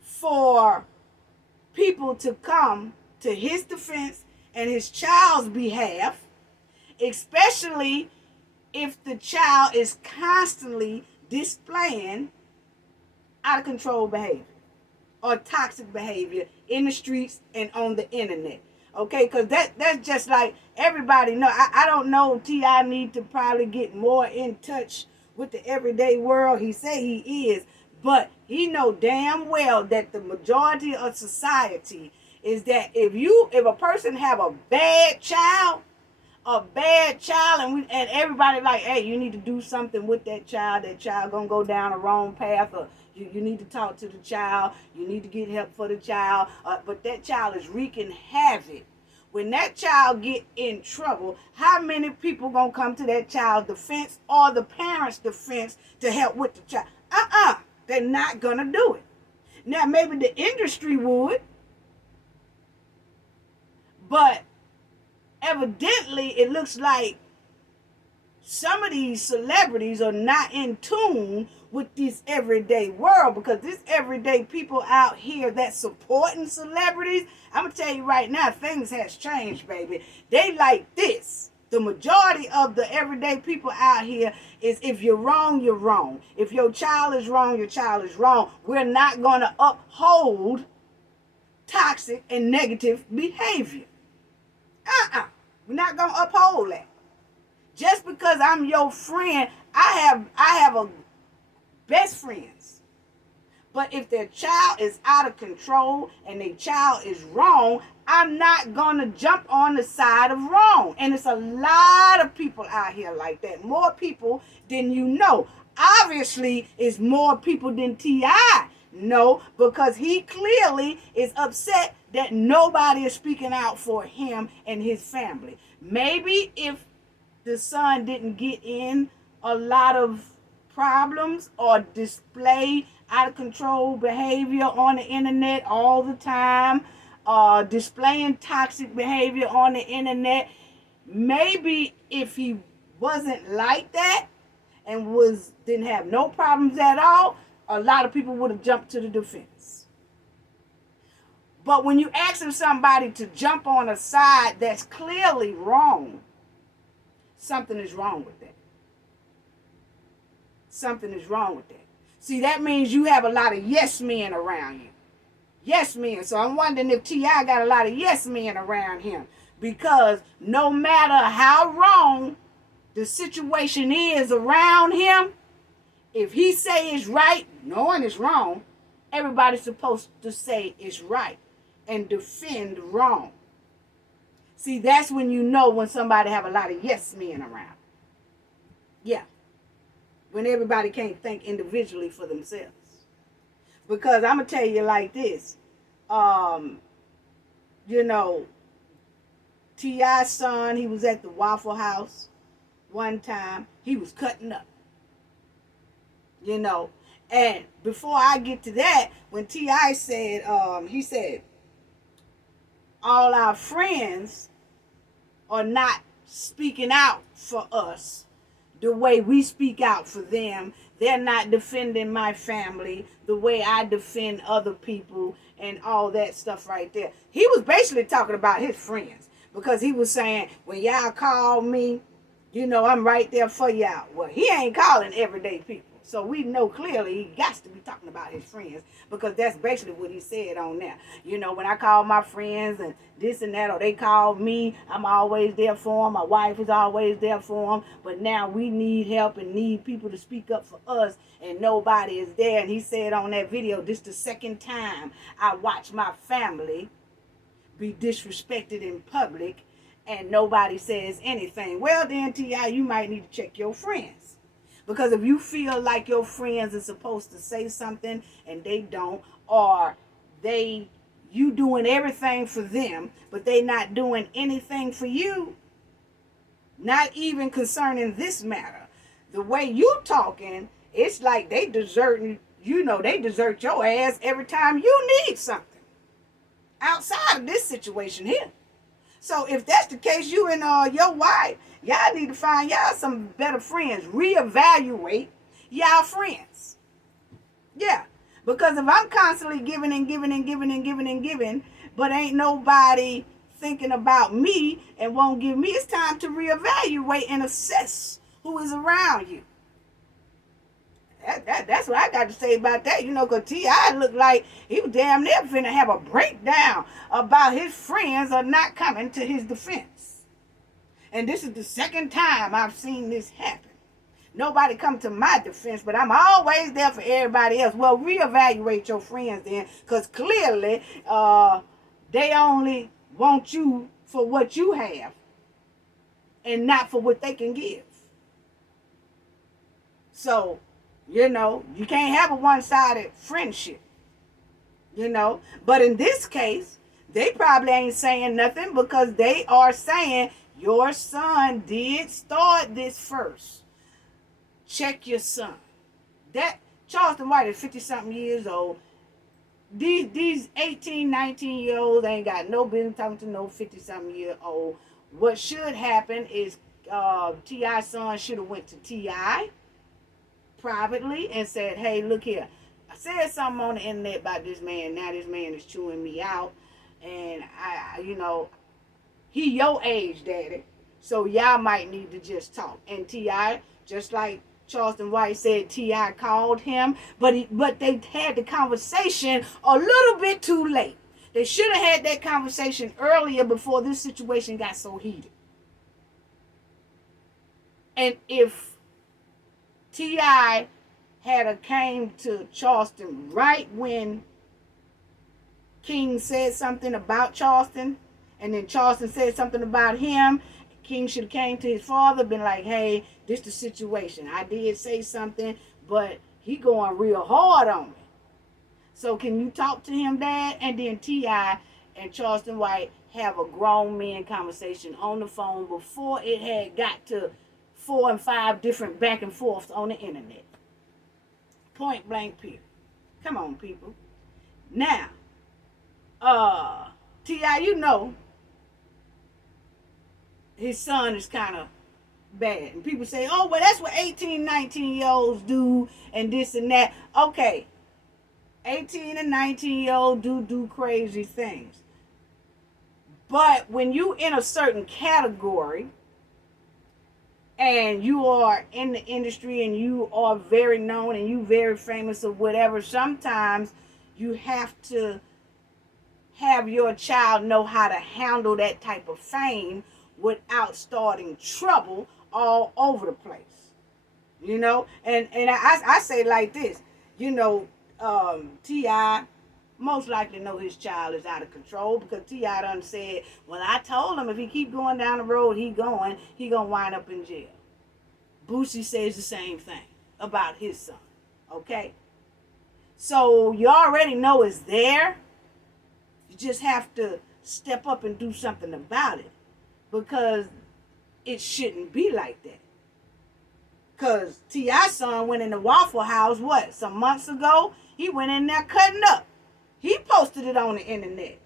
for people to come to his defense and his child's behalf, especially if the child is constantly displaying out of control behavior or toxic behavior in the streets and on the internet. Okay, because that's just like everybody know. I don't know, T.I. need to probably get more in touch with the everyday world. He say he is, but he know damn well that the majority of society is that if a person have a bad child, and everybody like, hey, you need to do something with that child gonna go down a wrong path, or you need to talk to the child, you need to get help for the child, but that child is wreaking havoc. When that child get in trouble, how many people gonna come to that child's defense or the parents' defense to help with the child? They're not gonna do it. Now maybe the industry would, but evidently it looks like some of these celebrities are not in tune with this everyday world, because this everyday people out here that supporting celebrities, I'm gonna tell you right now, things has changed, baby. They like this. The majority of the everyday people out here is, if you're wrong, you're wrong. If your child is wrong, your child is wrong. We're not gonna uphold toxic and negative behavior. We're not gonna uphold that. Just because I'm your friend, I have a best friends. But if their child is out of control and their child is wrong, I'm not gonna jump on the side of wrong. And it's a lot of people out here like that. More people than you know. Obviously, it's more people than T.I. know, because he clearly is upset that nobody is speaking out for him and his family. Maybe if the son didn't get in a lot of problems or display out of control behavior on the internet all the time, displaying toxic behavior on the internet, maybe if he wasn't like that and didn't have no problems at all, a lot of people would have jumped to the defense. But when you asking somebody to jump on a side that's clearly wrong, something is wrong with that. Something is wrong with that. See, that means you have a lot of yes men around you. Yes men. So I'm wondering if T.I. got a lot of yes men around him. Because no matter how wrong the situation is around him, if he say it's right, knowing it's wrong, everybody's supposed to say it's right and defend wrong. See, that's when you know when somebody have a lot of yes men around. Yeah. When everybody can't think individually for themselves. Because I'm going to tell you like this. T.I.'s son, he was at the Waffle House one time. He was cutting up. And before I get to that, when T.I. said, he said, all our friends are not speaking out for us the way we speak out for them. They're not defending my family the way I defend other people and all that stuff right there. He was basically talking about his friends, because he was saying, when y'all call me, I'm right there for y'all. Well, he ain't calling everyday people. So we know clearly he got to be talking about his friends, because that's basically what he said on there. When I call my friends and this and that, or they call me, I'm always there for them. My wife is always there for them. But now we need help and need people to speak up for us, and nobody is there. And he said on that video, this is the second time I watch my family be disrespected in public and nobody says anything. Well then, T.I., you might need to check your friends. Because if you feel like your friends are supposed to say something and they don't, or you doing everything for them, but they not doing anything for you, not even concerning this matter, the way you talking, it's like they desert your ass every time you need something. outside of this situation here. So if that's the case, you and your wife, y'all need to find y'all some better friends. Reevaluate y'all friends. Yeah. Because if I'm constantly giving and giving and giving and giving and giving, but ain't nobody thinking about me and won't give me, it's time to reevaluate and assess who is around you. That's what I got to say about that. You know, because T.I. looked like he was damn near finna have a breakdown about his friends are not coming to his defense. And this is the second time I've seen this happen. Nobody come to my defense, but I'm always there for everybody else. Well, reevaluate your friends then, because clearly they only want you for what you have and not for what they can give. So, you know, you can't have a one-sided friendship, you know. But in this case, they probably ain't saying nothing because they are saying your son did start this first. Check your son. That Charleston White is 50-something years old. These 18, 19-year-olds ain't got no business talking to no 50-something-year-old. What should happen is T.I.'s son should have went to T.I. privately and said, hey, look here, I said something on the internet about this man. Now this man is chewing me out. And I you know, he your age, daddy. So y'all might need to just talk. And T.I., just like Charleston White said, T.I. called him, but they had the conversation a little bit too late. They should have had that conversation earlier before this situation got so heated. And if T.I. had came to Charleston right when King said something about Charleston, and then Charleston said something about him, King should have came to his father, been like, hey, this the situation. I did say something, but he going real hard on me. So can you talk to him, Dad? And then T.I. and Charleston White have a grown man conversation on the phone before it had got to 4 and 5 different back and forths on the internet. Point blank period. Come on, people. Now, T.I., you know, his son is kind of bad. And people say, oh, well, that's what 18, 19-year-olds do and this and that. Okay, 18 and 19-year-olds do crazy things. But when you in a certain category and you are in the industry and you are very known and you very famous or whatever, sometimes you have to have your child know how to handle that type of fame without starting trouble all over the place. You know? And I say like this, you know, T.I. most likely know his child is out of control because T.I. done said, well, I told him if he keep going down the road he gonna wind up in jail. Boosie says the same thing about his son. Okay? So you already know it's there. You just have to step up and do something about it. Because it shouldn't be like that. Because T.I.'s son went in the Waffle House, some months ago? He went in there cutting up. He posted it on the internet.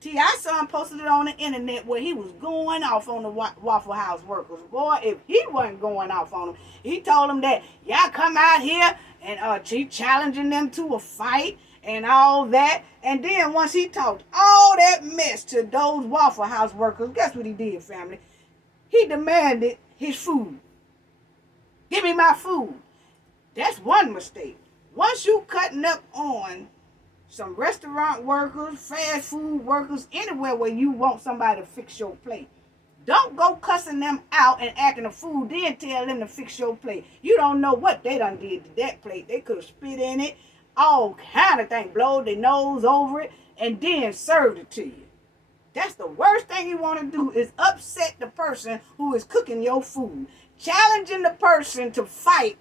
T.I.'s son posted it on the internet where he was going off on the Waffle House workers. Boy, if he wasn't going off on them, he told them that, y'all come out here and he challenging them to a fight and all that. And then once he talked all that mess to those Waffle House workers, guess what he did, family? He demanded his food. Give me my food. That's one mistake. Once you cutting up on some restaurant workers, fast food workers, anywhere where you want somebody to fix your plate, don't go cussing them out and acting a fool, then tell them to fix your plate. You don't know what they done did to that plate. They could have spit in it, all kind of things, blowed their nose over it, and then served it to you. That's the worst thing you want to do is upset the person who is cooking your food. Challenging the person to fight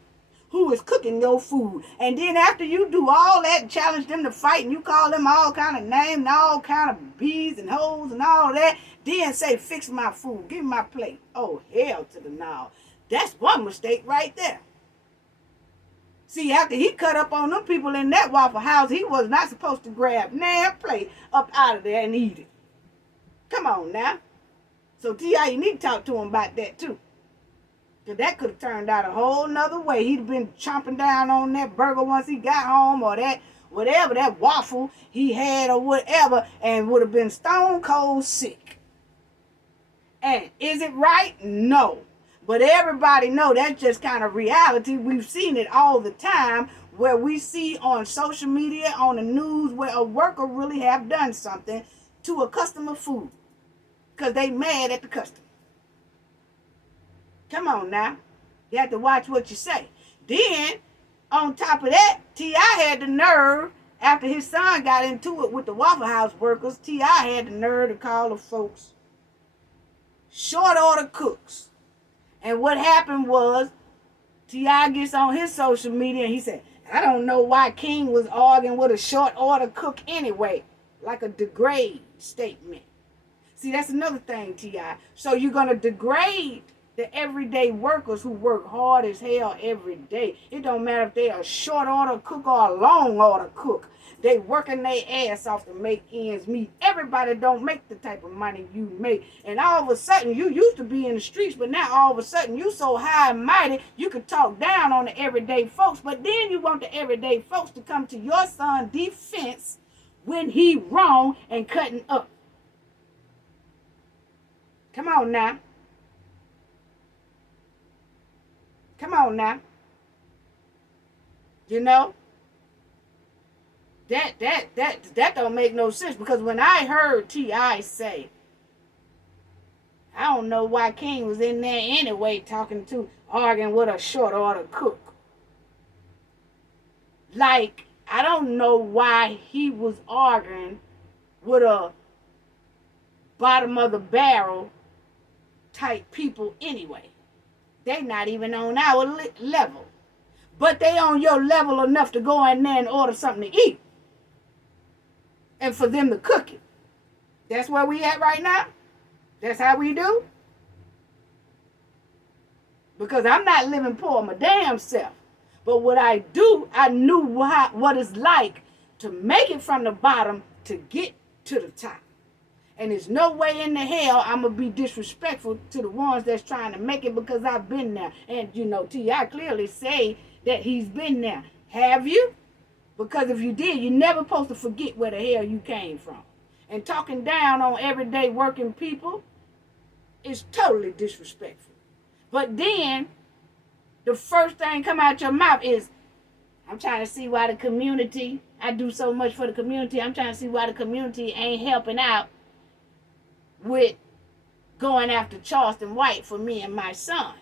who is cooking your food. And then after you do all that, challenge them to fight, and you call them all kind of names and all kind of bees and hoes and all that, then say, fix my food, give me my plate. Oh, hell to the no. That's one mistake right there. See, after he cut up on them people in that Waffle House, he was not supposed to grab their plate up out of there and eat it. Come on now. So T.I., you need to talk to him about that too. Because that could have turned out a whole nother way. He'd have been chomping down on that burger once he got home, or that whatever, that waffle he had or whatever, and would have been stone cold sick. And is it right? No. But everybody know that's just kind of reality. We've seen it all the time, where we see on social media, on the news, where a worker really have done something to a customer food because they mad at the customer. Come on now. You have to watch what you say. Then, on top of that, T.I. had the nerve, after his son got into it with the Waffle House workers, T.I. had the nerve to call the folks short order cooks. And what happened was, T.I. gets on his social media and he said, I don't know why King was arguing with a short order cook anyway. Like a degrade statement. See, that's another thing, T.I. So you're going to degrade the everyday workers who work hard as hell every day. It don't matter if they're a short order cook or a long order cook. They working their ass off to make ends meet. Everybody don't make the type of money you make. And all of a sudden, you used to be in the streets, but now all of a sudden, you so high and mighty, you can talk down on the everyday folks. But then you want the everyday folks to come to your son's defense when he wrong and cutting up. Come on now. Come on now. You know? That don't make no sense, because when I heard T.I. say, I don't know why King was in there anyway arguing with a short order cook. Like, I don't know why he was arguing with a bottom of the barrel type people anyway. They not even on our level. But they on your level enough to go in there and order something to eat. And for them to cook it. That's where we at right now? That's how we do? Because I'm not living poor my damn self. But what I do, I knew what it's like to make it from the bottom to get to the top. And there's no way in the hell I'm going to be disrespectful to the ones that's trying to make it, because I've been there. And, you know, T.I. clearly say that he's been there. Have you? Because if you did, you're never supposed to forget where the hell you came from. And talking down on everyday working people is totally disrespectful. But then, the first thing come out your mouth is, I'm trying to see why the community, I do so much for the community, I'm trying to see why the community ain't helping out with going after Charleston White for me and my son.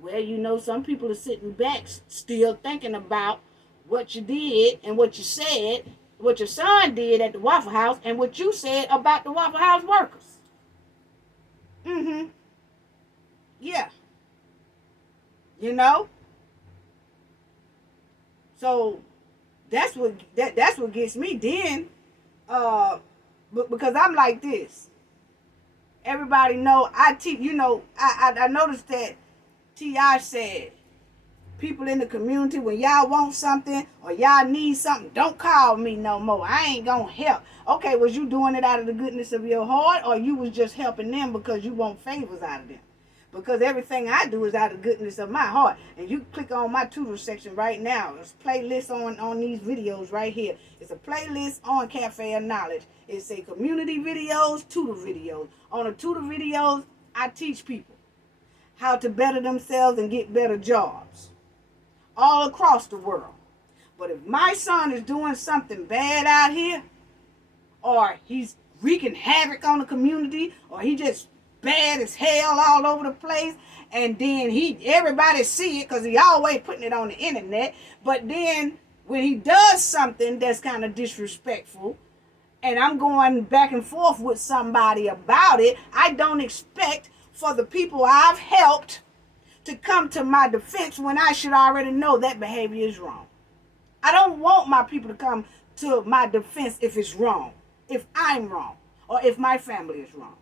Well, you know, some people are sitting back still thinking about what you did and what you said, what your son did at the Waffle House, and what you said about the Waffle House workers. Yeah. You know? So that's what gets me then. Because I'm like this. Everybody know I teach. You know, I noticed that T.I. said, people in the community, when y'all want something or y'all need something, don't call me no more. I ain't gonna help. Okay, was you doing it out of the goodness of your heart, or you was just helping them because you want favors out of them? Because everything I do is out of the goodness of my heart. And you click on my tutor section right now. There's a playlist on these videos right here. It's a playlist on Cafe of Knowledge. It's a community videos, tutor videos. On the tutor videos, I teach people how to better themselves and get better jobs all across the world. But if my son is doing something bad out here, or he's wreaking havoc on the community, or he just bad as hell all over the place, and then everybody see it because he always putting it on the internet, but then when he does something that's kind of disrespectful, and I'm going back and forth with somebody about it, I don't expect for the people I've helped to come to my defense when I should already know that behavior is wrong. I don't want my people to come to my defense if it's wrong, if I'm wrong, or if my family is wrong.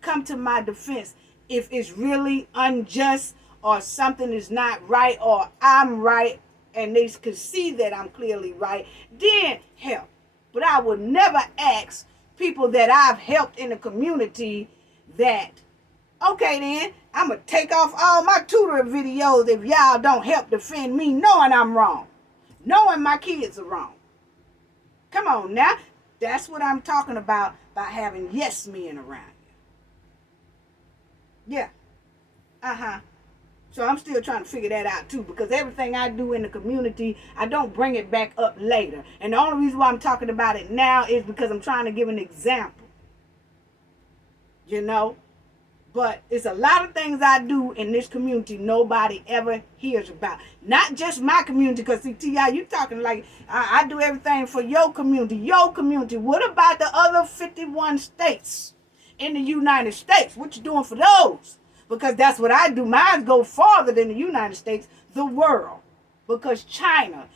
Come to my defense if it's really unjust, or something is not right, or I'm right and they can see that I'm clearly right. Then help. But I would never ask people that I've helped in the community that, okay then, I'm going to take off all my tutoring videos if y'all don't help defend me knowing I'm wrong. Knowing my kids are wrong. Come on now. That's what I'm talking about by having yes men around you. Yeah. Uh-huh. So I'm still trying to figure that out too, because everything I do in the community, I don't bring it back up later. And the only reason why I'm talking about it now is because I'm trying to give an example. You know? But it's a lot of things I do in this community nobody ever hears about. Not just my community, because see, T.I., you talking like I do everything for your community. Your community. What about the other 51 states in the United States? What you doing for those? Because that's what I do. Mine go farther than the United States, the world. Because China,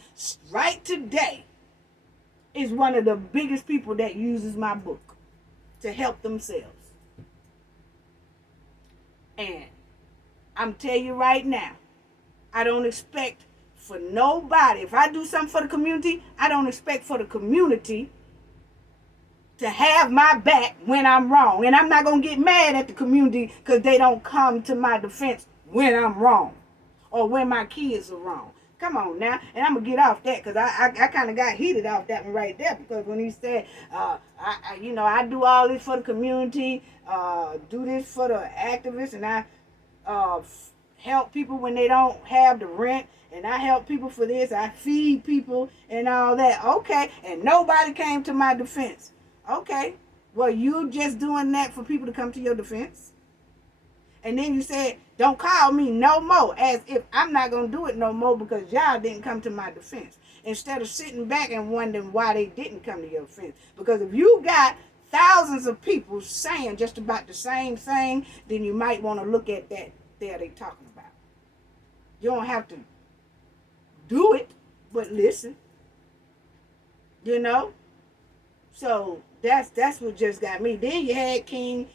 right today, is one of the biggest people that uses my book to help themselves. And I'm telling you right now, I don't expect for nobody. If I do something for the community, I don't expect for the community to have my back when I'm wrong. And I'm not going to get mad at the community because they don't come to my defense when I'm wrong or when my kids are wrong. Come on now. And I'm going to get off that because I kind of got heated off that one right there, because when he said, I do all this for the community, do this for the activists, and I help people when they don't have the rent, and I help people for this, I feed people and all that. Okay. And nobody came to my defense. Okay. Well, you just doing that for people to come to your defense? And then you said, don't call me no more, as if I'm not going to do it no more because y'all didn't come to my defense. Instead of sitting back and wondering why they didn't come to your defense. Because if you got thousands of people saying just about the same thing, then you might want to look at that there they talking about. You don't have to do it, but listen. You know? So that's what just got me. Then you had King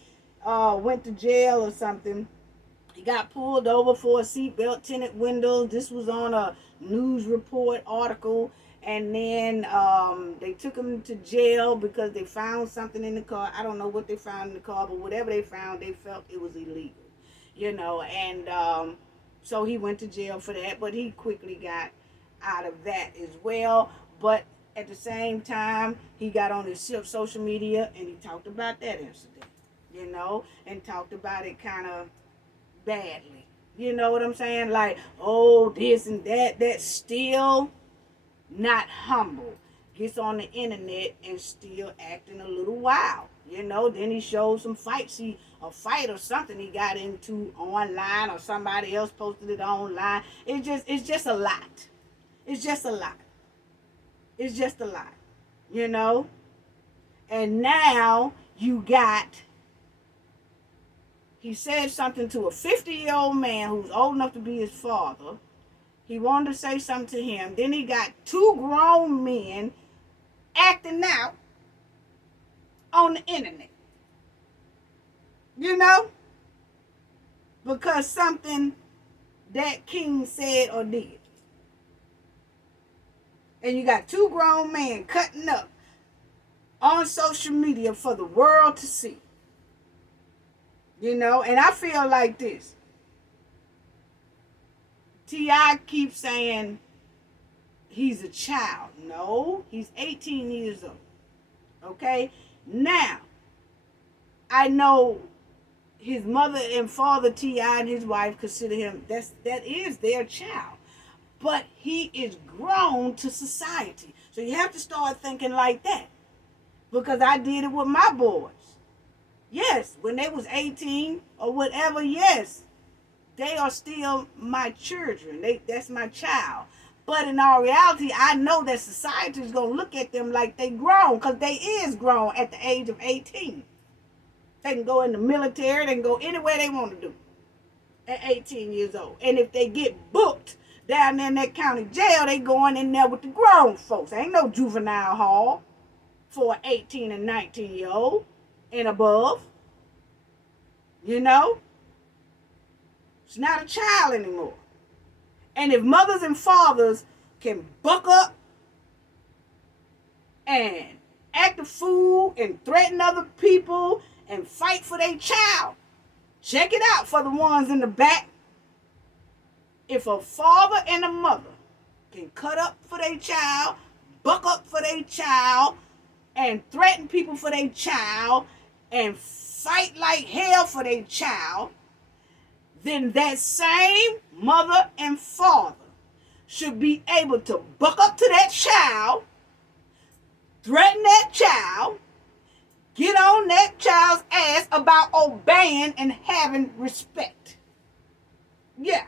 went to jail or something. He got pulled over for a seatbelt, tinted windows. This was on a news report article. And then they took him to jail because they found something in the car. I don't know what they found in the car, but whatever they found, they felt it was illegal. You know, and so he went to jail for that, but he quickly got out of that as well. But at the same time, he got on his social media and he talked about that incident, you know, and talked about it kind of badly. You know what I'm saying? Like, oh, this and that. That's still not humble. Gets on the internet and still acting a little wild. You know, then he showed some fights. A fight or something he got into online, or somebody else posted it online. It's just a lot. It's just a lot. It's just a lot. You know? And now you got, he said something to a 50-year-old man who's old enough to be his father. He wanted to say something to him. Then he got two grown men acting out on the internet. You know? Because something that king said or did. And you got two grown men cutting up on social media for the world to see. You know? And I feel like this. T.I. keeps saying he's a child. No, he's 18 years old. Okay? Now, I know his mother and father, T.I., and his wife consider him, that is their child. But he is grown to society. So you have to start thinking like that. Because I did it with my boys. Yes, when they was 18 or whatever, yes, they are still my children. That's my child. But in all reality, I know that society is going to look at them like they grown, because they is grown at the age of 18. They can go in the military. They can go anywhere they want to do at 18 years old. And if they get booked down there in that county jail, they going in there with the grown folks. Ain't no juvenile hall for an 18 and 19-year-old and above. You know? It's not a child anymore. And if mothers and fathers can buck up and act a fool and threaten other people and fight for their child. Check it out for the ones in the back. If a father and a mother can cut up for their child, buck up for their child, and threaten people for their child, and fight like hell for their child, then that same mother and father should be able to buck up to that child, threaten that child, get on that child's ass about obeying and having respect. Yeah.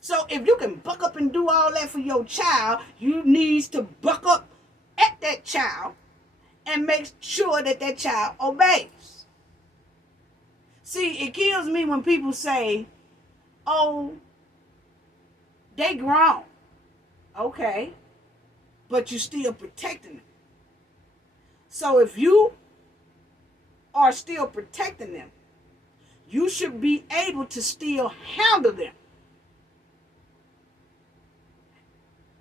So if you can buck up and do all that for your child, you need to buck up at that child and make sure that that child obeys. See, it kills me when people say, oh, they grown. Okay. But you still protecting them. So if you are still protecting them, you should be able to still handle them.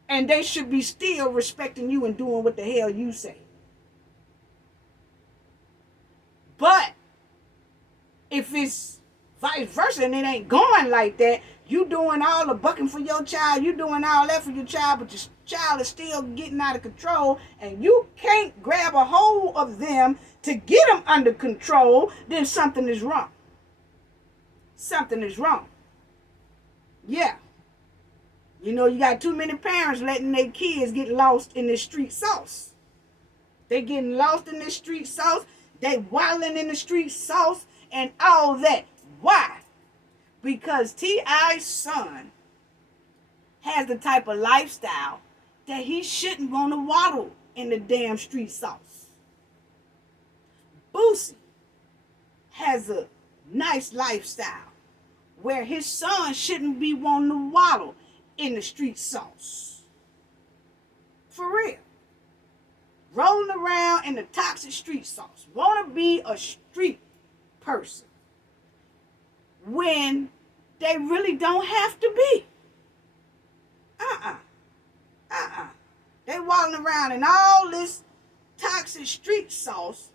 And they should be still respecting you and doing what the hell you say. But if it's vice versa and it ain't going like that, you doing all the bucking for your child, you doing all that for your child, but your child is still getting out of control and you can't grab a hold of them to get them under control, then something is wrong. Something is wrong. Yeah. You know, you got too many parents letting their kids get lost in this street sauce. They getting lost in this street sauce. They wilding in the street sauce and all that. Why? Because T.I.'s son has the type of lifestyle that he shouldn't want to waddle in the damn street sauce. Boosie has a nice lifestyle where his son shouldn't be wanting to waddle in the street sauce. For real. Rolling around in the toxic street sauce. Want to be a street person when they really don't have to be. They walking around in all this toxic street sauce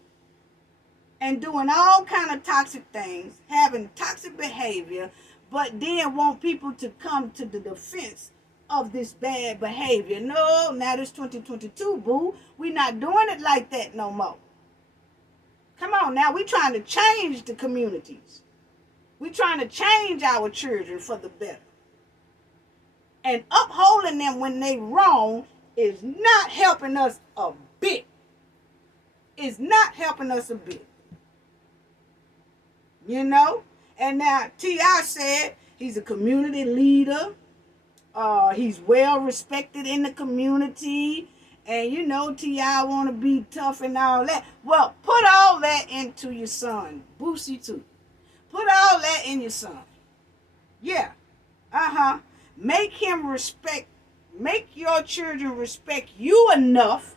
and doing all kind of toxic things, having toxic behavior, but then want people to come to the defense of this bad behavior. No, now this 2022, boo. We not doing it like that no more. Come on now, we trying to change the communities. We trying to change our children for the better. And upholding them when they wrong is not helping us a bit. It's not helping us a bit. You know? And now T.I. said he's a community leader. He's well respected in the community. And you know T.I. want to be tough and all that. Well, put all that into your son. Boosie too. Put all that in your son. Yeah. Make him respect. Make your children respect you enough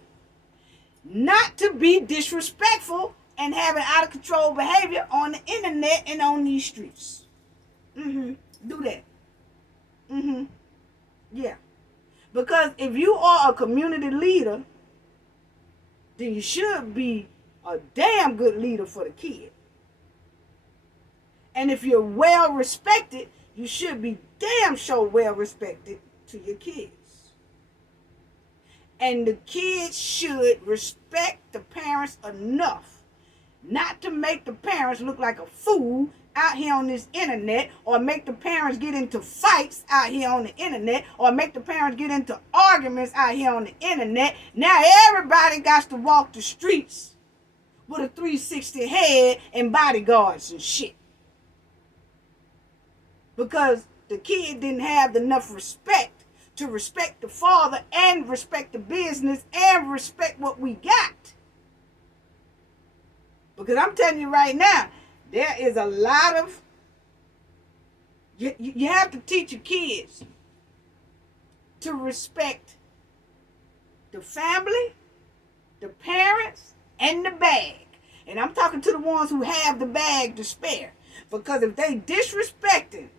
not to be disrespectful and having out of control behavior on the internet and on these streets. Do that. Yeah. Because if you are a community leader, then you should be a damn good leader for the kid. And if you're well respected, you should be damn sure well respected to your kids. And the kids should respect the parents enough not to make the parents look like a fool out here on this internet, or make the parents get into fights out here on the internet, or make the parents get into arguments out here on the internet. Now everybody got to walk the streets with a 360 head and bodyguards and shit. Because the kid didn't have enough respect to respect the father and respect the business and respect what we got. Because I'm telling you right now, there is a lot of, you have to teach your kids to respect the family, the parents, and the bag. And I'm talking to the ones who have the bag to spare. Because if they disrespecting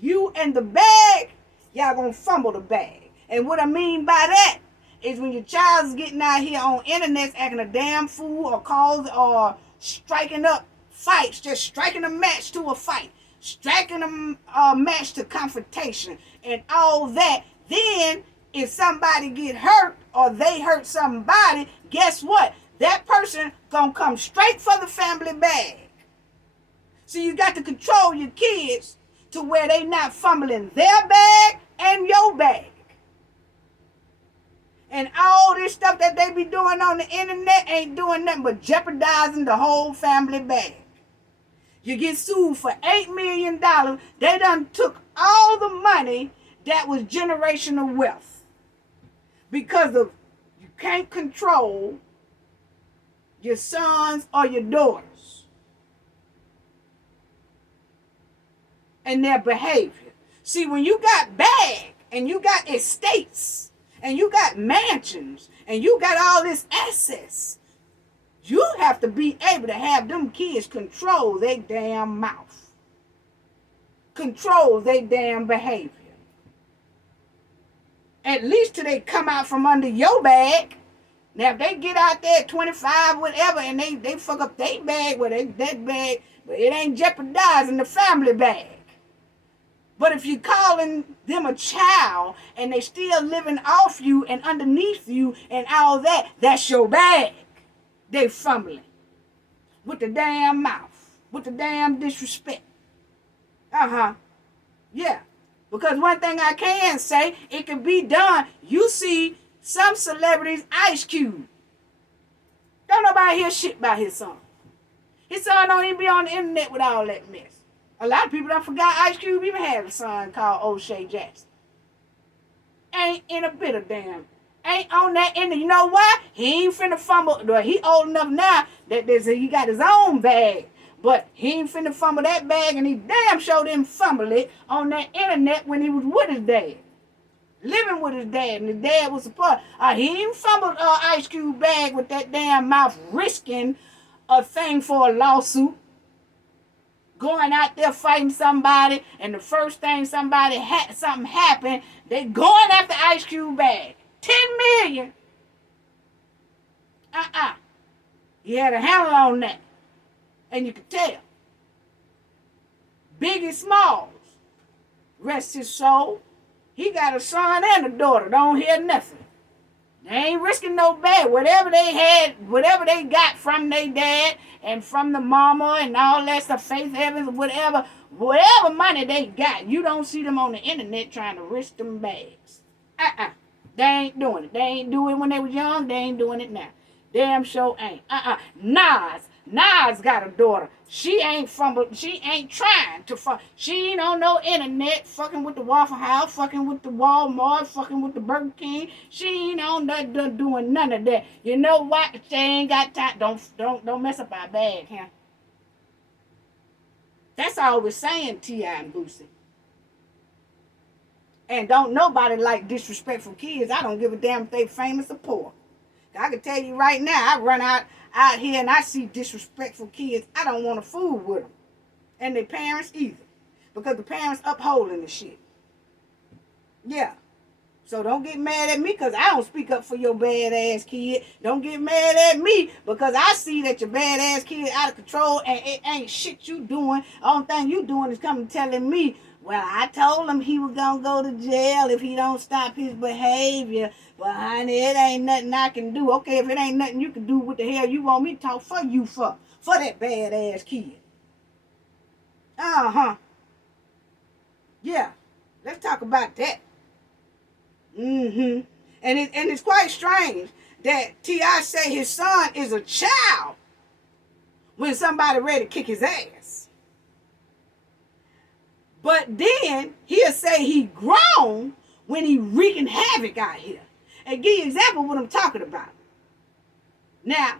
you and the bag, y'all gonna fumble the bag. And what I mean by that is when your child's getting out here on internet acting a damn fool or striking up fights, just striking a match to a fight, striking a match to confrontation and all that. Then if somebody get hurt or they hurt somebody, guess what? That person gonna come straight for the family bag. So you got to control your kids to where they not fumbling their bag and your bag. And all this stuff that they be doing on the internet ain't doing nothing but jeopardizing the whole family bag. You get sued for $8 million. They done took all the money that was generational wealth. Because of you can't control your sons or your daughters and their behavior. See, when you got bag and you got estates and you got mansions and you got all this assets, you have to be able to have them kids control their damn mouth, control their damn behavior. At least till they come out from under your bag. Now, if they get out there at 25, whatever, and they fuck up their bag, well, that bag, but it ain't jeopardizing the family bag. But if you're calling them a child and they still living off you and underneath you and all that, that's your bag. They fumbling with the damn mouth, with the damn disrespect. Yeah. Because one thing I can say, it can be done. You see some celebrities, Ice Cube. Don't nobody hear shit about his son. His son don't even be on the internet with all that mess. A lot of people don't forgot Ice Cube even had a son called O'Shea Jackson. Ain't in a bit of damn. Ain't on that end. You know why? He ain't finna fumble. Well, he old enough now that he got his own bag. But he ain't finna fumble that bag, and he damn sure didn't fumble it on that internet when he was with his dad. Living with his dad, and his dad was supposed. He ain't fumbled Ice Cube bag with that damn mouth, risking a thing for a lawsuit. Going out there fighting somebody, and the first thing something happened, they going after Ice Cube bag. 10 million. He had a handle on that. And you could tell. Biggie Smalls, rest his soul, he got a son and a daughter. Don't hear nothing. They ain't risking no bag. Whatever they had, whatever they got from their dad and from the mama and all that stuff, Faith Evans, whatever money they got, you don't see them on the internet trying to risk them bags. They ain't doing it. They ain't do it when they was young. They ain't doing it now. Damn sure ain't. Nas got a daughter. She ain't fumbled. She ain't trying to fumble. She ain't on no internet fucking with the Waffle House, fucking with the Walmart, fucking with the Burger King. She ain't on that doing none of that. You know what? She ain't got time. Don't mess up our bag, huh? That's all we're saying, T.I. and Boosie. And don't nobody like disrespectful kids. I don't give a damn if they famous or poor. I can tell you right now, I run out here and I see disrespectful kids. I don't want to fool with them. And their parents either. Because the parents upholding the shit. Yeah. So don't get mad at me because I don't speak up for your badass kid. Don't get mad at me because I see that your badass kid is out of control and it ain't shit you doing. Only thing you doing is coming telling me, well, I told him he was going to go to jail if he don't stop his behavior. But, honey, it ain't nothing I can do. Okay, if it ain't nothing you can do, what the hell you want me to talk for you for? For that badass kid. Yeah, let's talk about that. And it's quite strange that T.I. say his son is a child when somebody ready to kick his ass. But then he'll say he grown when he wreaking havoc out here. And give you an example of what I'm talking about. Now,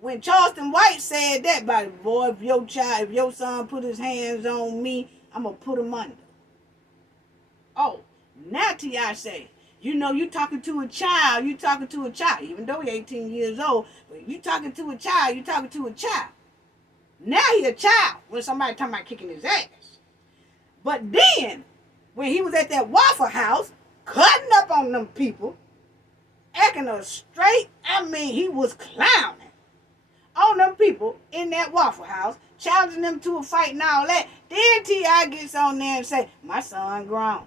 when Charleston White said that about it, boy, if your son put his hands on me, I'm going to put him under. Oh, now T.I. say, you know, you talking to a child, even though he's 18 years old, but you talking to a child. Now he a child when somebody talking about kicking his ass. But then, when he was at that Waffle House, cutting up on them people, acting a straight, he was clowning on them people in that Waffle House, challenging them to a fight and all that. Then T.I. gets on there and say, my son grown.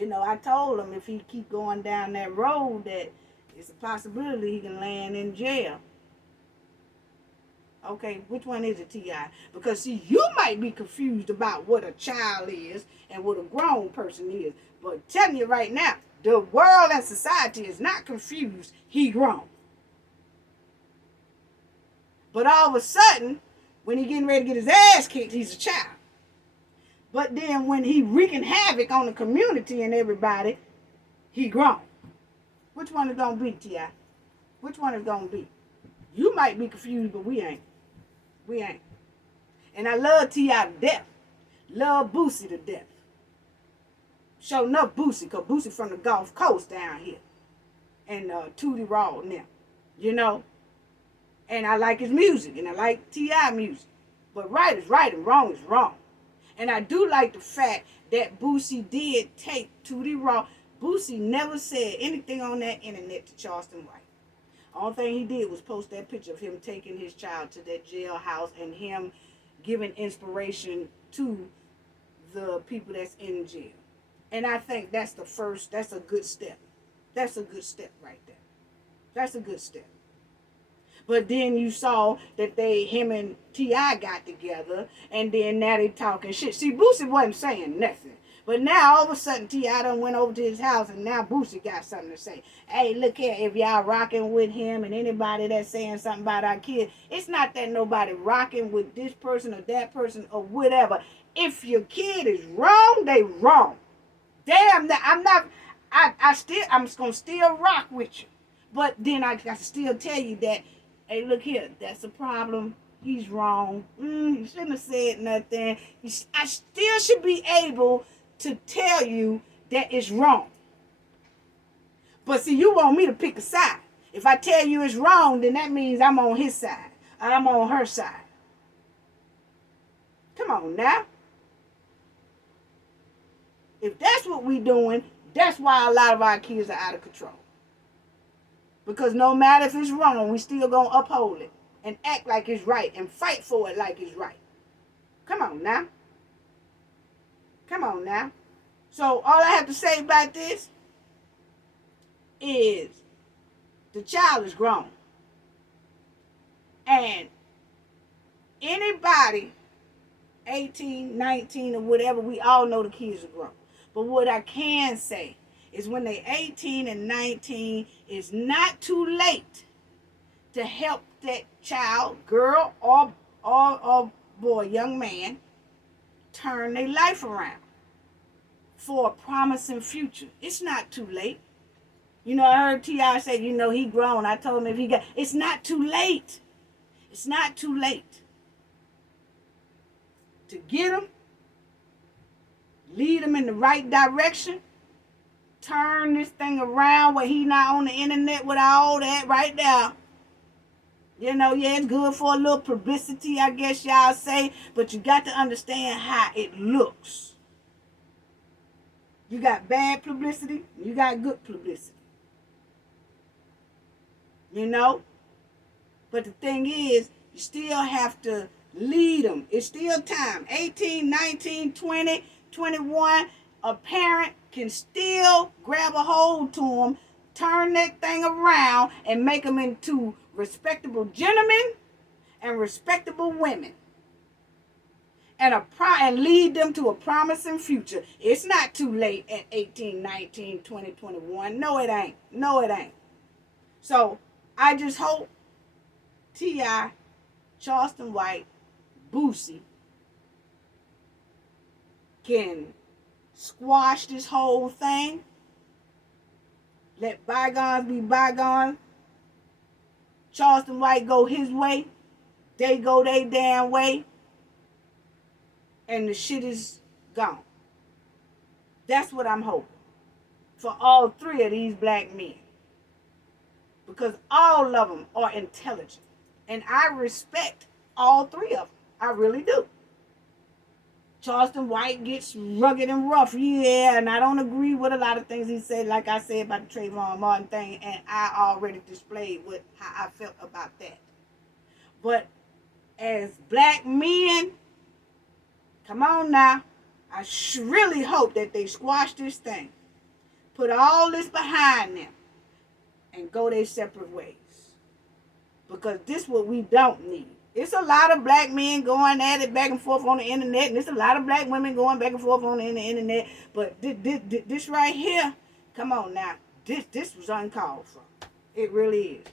I told him if he keep going down that road that it's a possibility he can land in jail. Okay, which one is it, T.I.? Because, see, you might be confused about what a child is and what a grown person is. But I'm telling you right now, the world and society is not confused. He grown. But all of a sudden, when he getting ready to get his ass kicked, he's a child. But then when he wreaking havoc on the community and everybody, he grown. Which one is going to be, T.I.? Which one is going to be? You might be confused, but we ain't. We ain't. And I love T.I. to death. Love Boosie to death. Show enough Boosie, because Boosie from the Gulf Coast down here. And Tootie Raw now. And I like his music, and I like T.I. music. But right is right and wrong is wrong. And I do like the fact that Boosie did take Tootie Raw. Boosie never said anything on that internet to Charleston White. Only thing he did was post that picture of him taking his child to that jailhouse and him giving inspiration to the people that's in jail. And I think that's a good step. That's a good step right there. That's a good step. But then you saw that him and T.I. got together, and then now they talking shit. See, Boosie wasn't saying nothing. But now, all of a sudden, T.I. done went over to his house, and now Boosie got something to say. Hey, look here, if y'all rocking with him and anybody that's saying something about our kid, it's not that nobody rocking with this person or that person or whatever. If your kid is wrong, they wrong. Damn, I'm just going to still rock with you. But then I got to still tell you that, hey, look here, that's a problem. He's wrong. He shouldn't have said nothing. I still should be able to tell you that it's wrong. But see, you want me to pick a side. If I tell you it's wrong, then that means I'm on his side. Or I'm on her side. Come on now. If that's what we doing, that's why a lot of our kids are out of control. Because no matter if it's wrong, we still gonna uphold it and act like it's right and fight for it like it's right. Come on now. Come on now. So all I have to say about this is the child is grown. And anybody 18, 19 or whatever, we all know the kids are grown. But what I can say is when they're 18 and 19, it's not too late to help that child, girl or boy, young man, turn their life around for a promising future. It's not too late. I heard T.I. say, he grown. I told him it's not too late. It's not too late to get him, lead him in the right direction, turn this thing around where he not on the internet with all that right now. It's good for a little publicity, I guess y'all say, but you got to understand how it looks. You got bad publicity, you got good publicity. But the thing is, you still have to lead them. It's still time. 18, 19, 20, 21, a parent can still grab a hold to them, turn that thing around, and make them into respectable gentlemen and respectable women. And lead them to a promising future. It's not too late at 18, 19, 20, 21. No, it ain't. No, it ain't. So, I just hope T.I., Charleston White, Boosie can squash this whole thing. Let bygones be bygones. Charleston White go his way. They go their damn way. And the shit is gone. That's what I'm hoping for all three of these black men. Because all of them are intelligent. And I respect all three of them. I really do. Charleston White gets rugged and rough, yeah, and I don't agree with a lot of things he said, like I said about the Trayvon Martin thing, and I already displayed how I felt about that. But as black men, come on now, I really hope that they squash this thing, put all this behind them, and go their separate ways. Because this is what we don't need. It's a lot of black men going at it back and forth on the internet, and there's a lot of black women going back and forth on the internet. But this right here, come on now, this was uncalled for. It really is.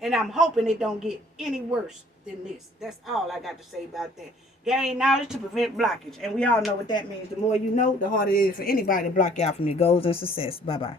And I'm hoping it don't get any worse than this. That's all I got to say about that. Gain knowledge to prevent blockage. And we all know what that means. The more you know, the harder it is for anybody to block you out from your goals and success. Bye-bye.